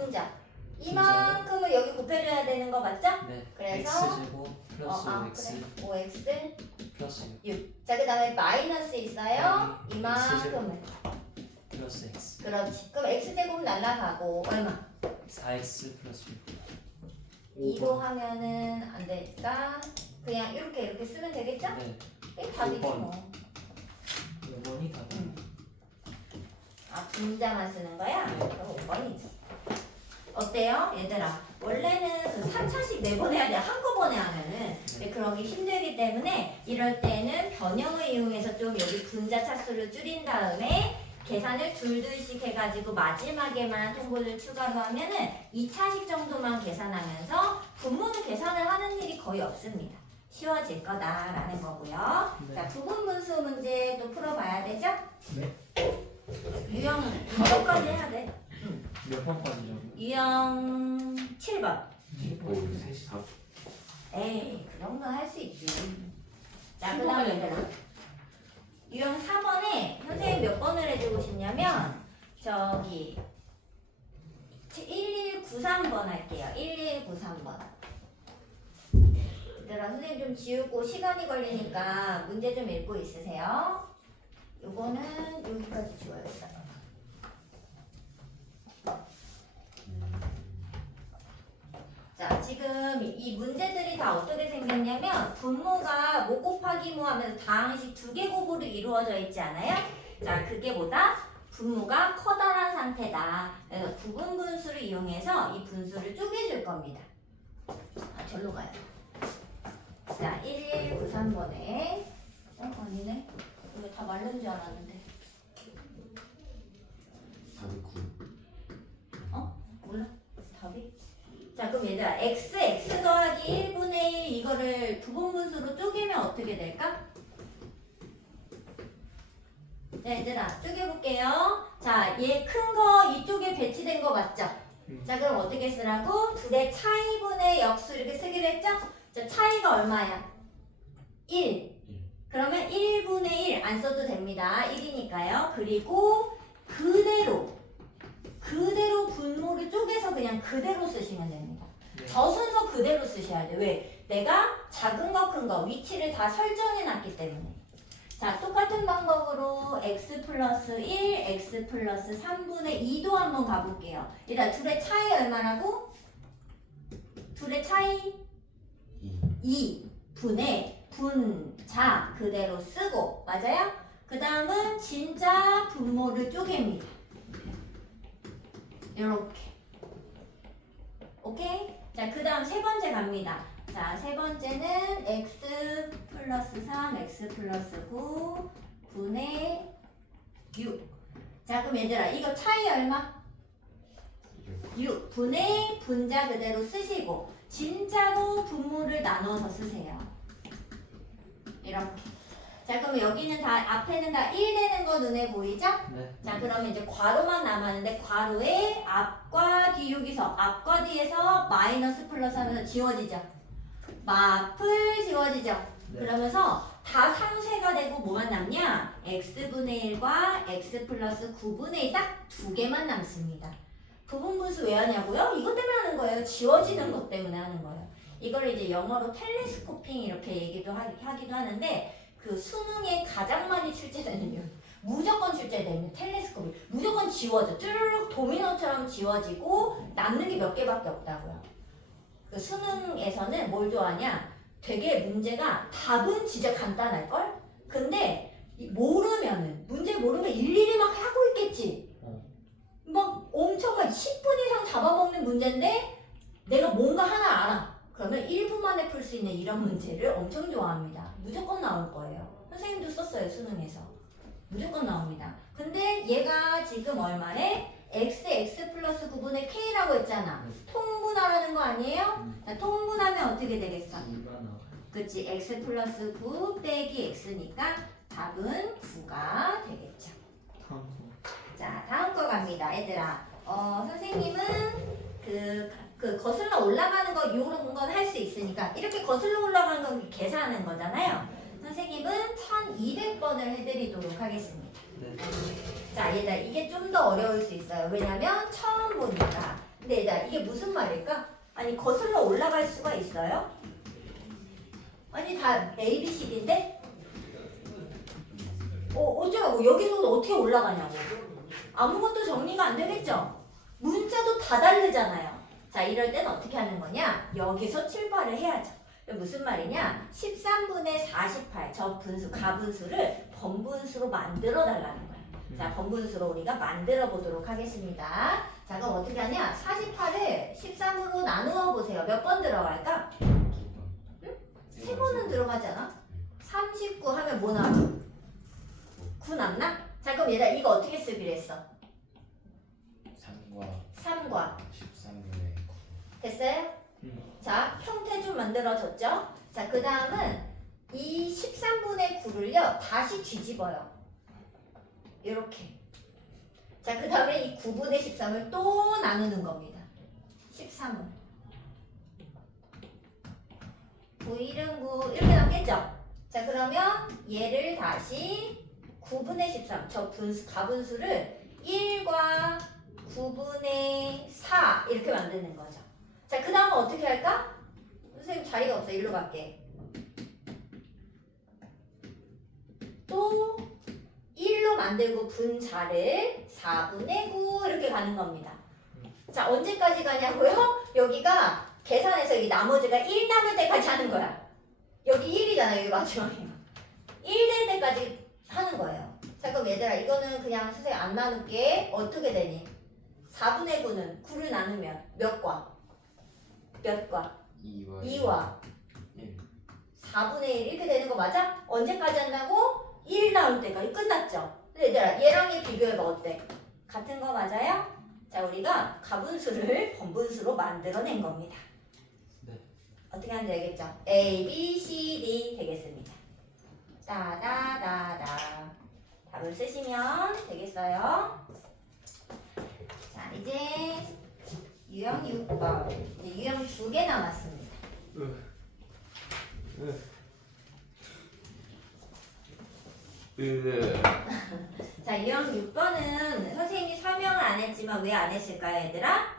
분자. 이만큼을 여기 곱해줘야 되는 거 맞죠? 네. 그래서 x제곱 플러스 5x 그래. 5x 플러스 6. 자, 그 다음에 마이너스 있어요. 여기 이만큼을. 플러스 x 그렇지. 그럼 x제곱 날라가고 얼마? 4x 플러스 6. 2로 하면은 안 되니까 그냥 이렇게 쓰면 되겠죠? 네. 이게 답이지 5번. 뭐. 5번이 답입니다. 아, 분자만 쓰는 거야? 그럼 5번이지. 어때요? 얘들아. 원래는 그 3차씩 내보내야 돼. 한꺼번에 하면은. 근데 그런 게 힘들기 때문에 이럴 때는 변형을 이용해서 좀 여기 분자 차수를 줄인 다음에 계산을 둘씩 해가지고 마지막에만 통분을 추가로 하면은 2차식 정도만 계산하면서 분모는 계산을 하는 일이 거의 없습니다. 쉬워질 거다라는 거고요. 네. 자, 부분분수 문제 또 풀어봐야 되죠? 네. 유형 몇 가지 해야 돼? 몇 번까지죠? 유형 7번. 오 3시 4분. 에이, 그 정도 할 수 있지. 자, 그 다음에 얘들아. 유형 4번에 선생님 몇 번을 해주고 싶냐면 저기 1193번 할게요. 1193번. 얘들아, 선생님 좀 지우고 시간이 걸리니까 문제 좀 읽고 있으세요. 요거는 여기까지 지워야겠다. 자, 지금 이 문제들이 다 어떻게 생겼냐면 분모가 모 곱하기 모 하면서 다항식 두 개 곱으로 이루어져 있지 않아요? 자, 그게 뭐다? 분모가 커다란 상태다. 그래서 구분 분수를 이용해서 이 분수를 쪼개줄 겁니다. 아, 절로 가요. 자, 1193번에 아니네. 이거 다 말른 줄 알았는데. 답이 9. 몰라? 답이? 자, 그럼 얘들아 x 더하기 1분의 1 이거를 부분분수로 쪼개면 어떻게 될까? 자, 얘들아 쪼개볼게요. 자, 얘 큰 거 이쪽에 배치된 거 맞죠? 자, 그럼 어떻게 쓰라고? 둘의 차이분의 역수 이렇게 쓰기로 했죠? 자, 차이가 얼마야? 1. 그러면 1분의 1 안 써도 됩니다. 1이니까요. 그리고 그대로 분모를 쪼개서 그냥 그대로 쓰시면 됩니다. 네. 저 순서 그대로 쓰셔야 돼. 왜? 내가 작은 거, 큰 거, 위치를 다 설정해 놨기 때문에. 자, 똑같은 방법으로 x 플러스 1, x 플러스 3분의 2도 한번 가볼게요. 일단 둘의 차이 얼마라고? 둘의 차이 2분의 분자 그대로 쓰고, 맞아요? 그 다음은 진짜 분모를 쪼갭니다. 이렇게. 오케이? 자, 그 다음 세 번째 갑니다. 자, 세 번째는 x 플러스 3, x 플러스 9 분의 6. 자, 그럼 얘들아, 이거 차이 얼마? 6 분의 분자 그대로 쓰시고 진짜로 분모를 나눠서 쓰세요. 이렇게. 자, 그럼 여기는 다 앞에는 다 1 되는 거 눈에 보이죠? 네. 자, 그러면 이제 괄호만 남았는데 괄호에 앞과 뒤 여기서 앞과 뒤에서 마이너스 플러스 하면서 지워지죠. 마플 지워지죠. 네. 그러면서 다 상쇄가 되고 뭐만 남냐? x분의 1과 x 플러스 9분의 2 딱 두 개만 남습니다. 부분분수 왜 하냐고요? 이것 때문에 하는 거예요. 지워지는 것 때문에 하는 거예요. 이걸 이제 영어로 텔레스코핑 이렇게 얘기도 하기도 하는데 그 수능에 가장 많이 출제되는 이유 무조건 출제되는 텔레스코핑 무조건 지워져. 쭈르륵 도미노처럼 지워지고 남는 게 몇 개밖에 없다고요. 그 수능에서는 뭘 좋아하냐? 되게 문제가 답은 진짜 간단할걸? 근데 모르면은 문제 모르면 일일이 막 하고 있겠지. 막 엄청 막 10분 이상 잡아먹는 문제인데 내가 뭔가 하나 알아. 그러면 1분 만에 풀 수 있는 이런 문제를 엄청 좋아합니다. 무조건 나올 거예요. 선생님도 썼어요, 수능에서. 무조건 나옵니다. 근데 얘가 지금 얼마래? x 플러스 9분의 k라고 했잖아. 통분하라는 거 아니에요? 자, 통분하면 어떻게 되겠어? 2가 나와요. 그치, x 플러스 9 빼기 x니까 답은 9가 되겠죠. 다음 거. 자, 다음 거 갑니다, 얘들아. 선생님은 그 거슬러 올라가는 거 요런 건 할 수 있으니까 이렇게 거슬러 올라가는 건 계산하는 거잖아요. 선생님은 1200번을 해드리도록 하겠습니다. 네. 자, 얘들아, 이게 좀 더 어려울 수 있어요. 왜냐면 처음 보니까. 근데 얘들아 이게 무슨 말일까? 아니 거슬러 올라갈 수가 있어요? 아니 다 A, B, C, D인데? 어쩌라고 여기서 어떻게 올라가냐고. 아무것도 정리가 안 되겠죠? 문자도 다 다르잖아요. 자 이럴 땐 어떻게 하는 거냐? 여기서 출발을 해야죠. 무슨 말이냐? 13분의 48 저 분수 가분수를 번분수로 만들어 달라는 거야. 자 번분수로 우리가 만들어 보도록 하겠습니다. 자 그럼 어떻게 하냐? 48을 13으로 나누어 보세요. 몇 번 들어갈까? 3번은 들어가잖아. 39 하면 뭐 나와? 9 남나? 자 그럼 얘들아 이거 어떻게 쓰기로 했어? 3과 13분의 9. 됐어요? 자 형태 좀 만들어졌죠? 자 그 다음은 이 13분의 9를요 다시 뒤집어요. 이렇게. 자 그 다음에 이 9분의 13을 또 나누는 겁니다. 13을 9, 1은 9 이렇게 남겠죠? 자 그러면 얘를 다시 9분의 13 저 분수 가분수를 1과 9분의 4 이렇게 만드는 거죠. 자 그 다음은 어떻게 할까? 선생님 자리가 없어. 일로 갈게. 또 1로 만들고 분자를 4분의 9 이렇게 가는 겁니다. 자 언제까지 가냐고요? 여기가 계산해서 여기 나머지가 1 남을 때까지 하는 거야. 여기 1이잖아. 여기 마지막에 1 될 때까지 하는 거예요. 자 그럼 얘들아 이거는 그냥 선생님 안 나눌게. 어떻게 되니? 4분의 9는 9를 나누면 몇 과? 몇 과? 2와 1. 4분의 1 이렇게 되는 거 맞아? 언제까지 한다고? 1 나올 때까지 끝났죠? 근데 얘들아 얘랑 얘 비교해봐. 어때? 같은 거 맞아요? 자 우리가 가분수를 번분수로 만들어낸 겁니다. 네. 어떻게 하는지 알겠죠? A, B, C, D 되겠습니다. 따다다다 답을 쓰시면 되겠어요. 자 이제 유형 6번 이제 유형 2개 남았습니다. 자 유형 6번은 선생님이 설명을 안 했지만 왜 안 했을까요 얘들아?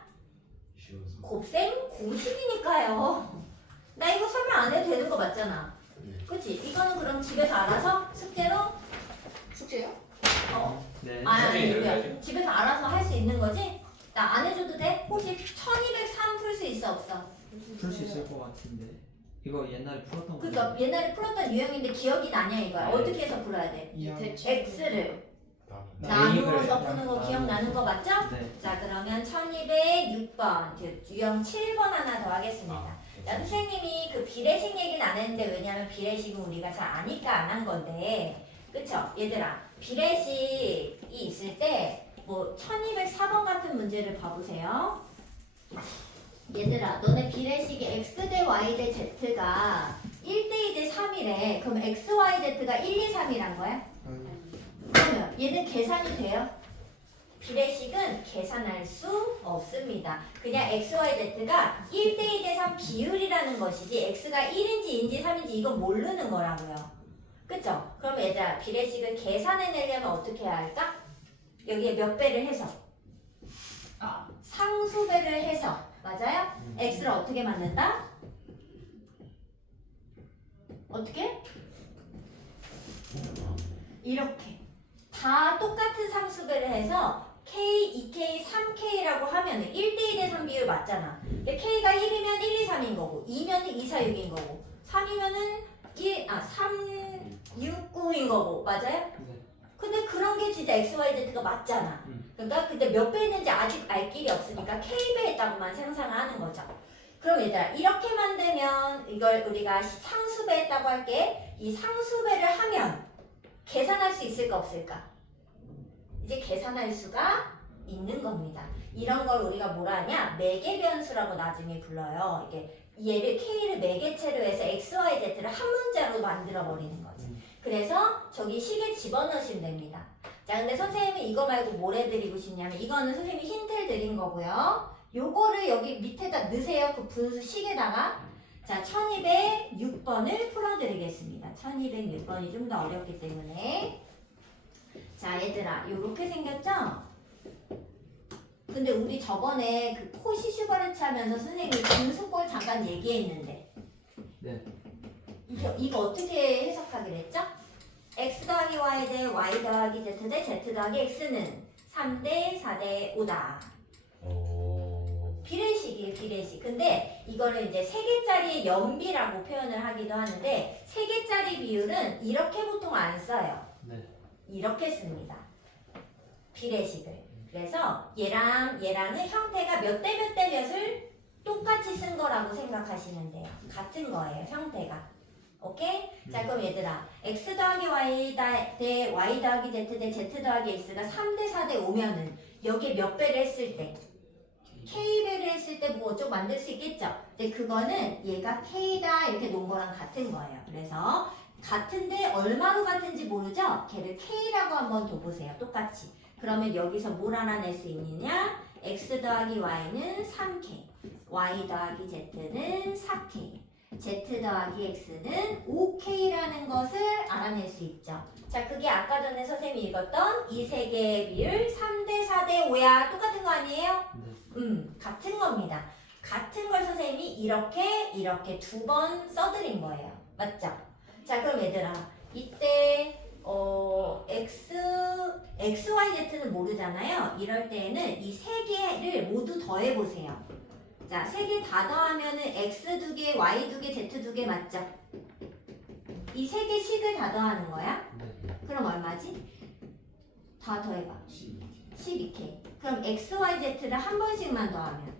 쉬워서. 곱셈 공식이니까요. 나 이거 설명 안 해도 되는 거 맞잖아. 네. 그치? 이거는 그럼 집에서 알아서 숙제로 숙제요? 네. 아니 이거야. 집에서 알아서 할 수 있는 거지? 나 안 해줘도 돼? 혹시 1203 풀 수 있어 없어? 풀 수 있을 것 같은데. 이거 옛날에 풀었던 거. 그러니까 옛날에 풀었던 유형인데 기억이 나냐 이거야. 네. 어떻게 해서 풀어야 돼? 이 대충 x를 나. 나누어서 네, 푸는 거 나누고. 기억나는 거 맞죠? 네. 자 그러면 1206번 유형 7번 하나 더 하겠습니다. 야, 선생님이 그 비례식 얘기는 안 했는데 왜냐면 비례식은 우리가 잘 아니까 안 한 건데 그쵸? 얘들아 비례식이 있을 때 뭐 1204번 같은 문제를 봐보세요. 얘들아 너네 비례식이 x 대 y 대 z가 1대 2 대 3이래. 그럼 x, y, z가 1, 2, 3이란 거야? 그러면 얘는 계산이 돼요? 비례식은 계산할 수 없습니다. 그냥 x, y, z가 1대 2 대 3 비율이라는 것이지 x가 1인지 2인지 3인지 이건 모르는 거라고요. 그쵸? 그럼 얘들아 비례식을 계산해내려면 어떻게 해야 할까? 여기에 몇 배를 해서 상수배를 해서 맞아요? x를 어떻게 만든다? 어떻게? 이렇게 다 똑같은 상수배를 해서 K, 2K, 3K라고 하면 1대 1대 3 비율 맞잖아. 근데 K가 1이면 1, 2, 3인 거고 2면 2, 4, 6인 거고 3이면은 3, 6, 9인 거고 맞아요? 네. 근데 그런 게 진짜 X, Y, Z가 맞잖아. 그러니까 근데 몇 배 있는지 아직 알 길이 없으니까 K배 했다고만 상상을 하는 거죠. 그럼 얘들아 이렇게 만들면 이걸 우리가 상수배 했다고 할게. 이 상수배를 하면 계산할 수 있을까 없을까? 이제 계산할 수가 있는 겁니다. 이런 걸 우리가 뭐라 하냐? 매개변수라고 나중에 불러요. 이게 얘를 K를 매개체로 해서 X, Y, Z를 한 문자로 만들어 버리는 거지. 그래서 저기 식에 집어넣으시면 됩니다. 자, 근데 선생님은 이거 말고 뭘 해드리고 싶냐면 이거는 선생님이 힌트를 드린 거고요. 요거를 여기 밑에다 넣으세요. 그 분수 식에다가. 자, 1206번을 풀어드리겠습니다. 1206번이 좀 더 어렵기 때문에. 자, 얘들아, 요렇게 생겼죠? 근데 우리 저번에 그 코시슈바르츠 하면서 선생님이 분수꼴 잠깐 얘기했는데 네. 이거 어떻게 해석하기로 했죠? x 더하기 y 대 y 더하기 z 대 z 더하기 x는 3대 4대 5다. 오. 비례식이에요, 비례식. 근데 이거를 이제 3개짜리의 연비라고 표현을 하기도 하는데 3개짜리 비율은 이렇게 보통 안 써요. 네. 이렇게 씁니다. 비례식을. 그래서 얘랑은 형태가 몇 대 몇 대 몇을 똑같이 쓴 거라고 생각하시면 돼요. 같은 거예요, 형태가. 오케이? 자, 그럼 얘들아, x 더하기 y 대 y 더하기 z 대 z 더하기 x가 3대 4대 5면은 여기에 몇 배를 했을 때? k배를 했을 때 뭐 어쩌고 만들 수 있겠죠? 근데 그거는 얘가 k다 이렇게 놓은 거랑 같은 거예요. 그래서 같은데 얼마로 같은지 모르죠? 걔를 k라고 한번 둬보세요. 똑같이. 그러면 여기서 뭘 알아낼 수 있느냐? x 더하기 y는 3k, y 더하기 z는 4k, z 더하기 x는 5k라는 것을 알아낼 수 있죠. 자, 그게 아까 전에 선생님이 읽었던 이 세 개의 비율 3대 4대 5야. 똑같은 거 아니에요? 같은 겁니다. 같은 걸 선생님이 이렇게 두 번 써드린 거예요. 맞죠? 자, 그럼 얘들아, 이때 x, y, z는 모르잖아요. 이럴 때에는 이 세 개를 모두 더해보세요. 자, 세 개 다 더하면은 x 두 개, y 두 개, z 두 개 맞죠? 이 세 개씩을 다 더하는 거야? 네. 그럼 얼마지? 다 더해봐. 12. 12k. 그럼 x, y, z를 한 번씩만 더하면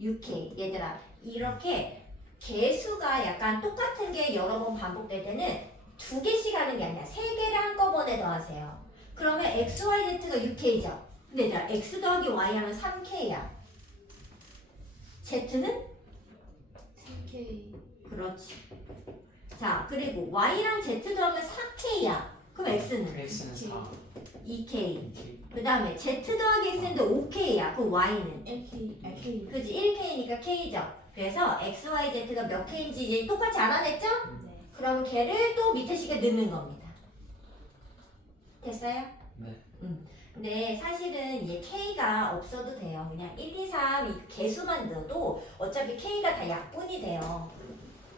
6k. 얘들아, 이렇게 개수가 약간 똑같은 게 여러 번 반복될 때는 두 개씩 하는 게 아니라 세 개를 한꺼번에 더하세요. 그러면 x, y, z가 6k죠. 근데 얘들아, x 더하기 y 하면 3k야. z는? 3K. 그렇지. 자, 그리고 y랑 z 더하면 4k야. 그럼 x는? x는 4. 2k. 그 다음에 z 더하기 x인데 5k야. 그럼 y는? LK. 그지 1k니까 k죠. 그래서 x, y, z가 몇 k인지 이제 똑같이 알아냈죠? 네. 그럼 걔를 또 밑에 식에 넣는 겁니다. 됐어요? 네. 근데 사실은 얘 k가 없어도 돼요. 그냥 1, 2, 3 이 개수만 넣어도 어차피 k가 다 약분이 돼요.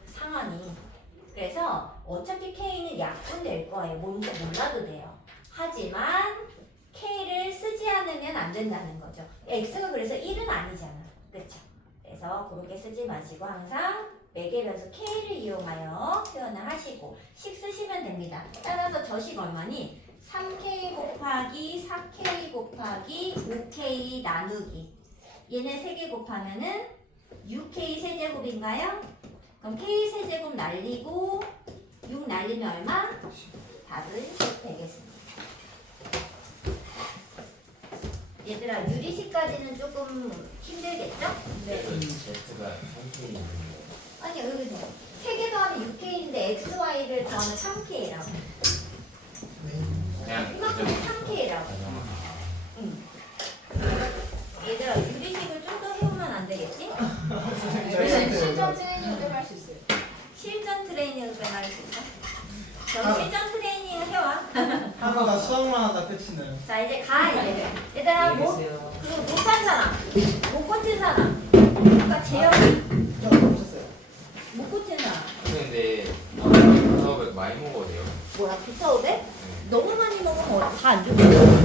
상황이. 그래서 어차피 k는 약분 될 거예요. 뭔지 몰라도 돼요. 하지만 k를 쓰지 않으면 안 된다는 거죠. x가 그래서 1은 아니잖아. 그쵸? 그래서 그렇게 쓰지 마시고 항상 매개 변수 k를 이용하여 표현을 하시고 식 쓰시면 됩니다. 따라서 저 식 얼마니? 3k 곱하기 4k 곱하기 5k 나누기 얘네 3개 곱하면은 6k 세제곱인가요? 그럼 k 세제곱 날리고 6 날리면 얼마? 답은 10 되겠습니다. 얘들아, 유리식까지는 조금 힘들겠죠? 네. Z가 3K인데. 아니, 여기서 3개 더하면 6k인데 x, y를 더하면 3k라고. 그냥 이만큼 3k라고. 응. 얘들아, 유리식을 좀 더 해오면 안 되겠지? 실전 트레이닝도 할 수 있어요. 실전 트레이닝을 할 수 있어? 그럼 실전 트레이닝을 해와. 하고 나 수학만 하다 끝이네요. 자, 이제 가, 이제. 얘들아, 안녕히 뭐, 계세요. 그거 못한 사람, 못 고친 사람. 아까 재영이, 못 고친 사람. 근데 수업을 많이 먹어도 돼요? 뭐라, 부터 오대? 네. 너무 많이 먹으면 다 안 좋고.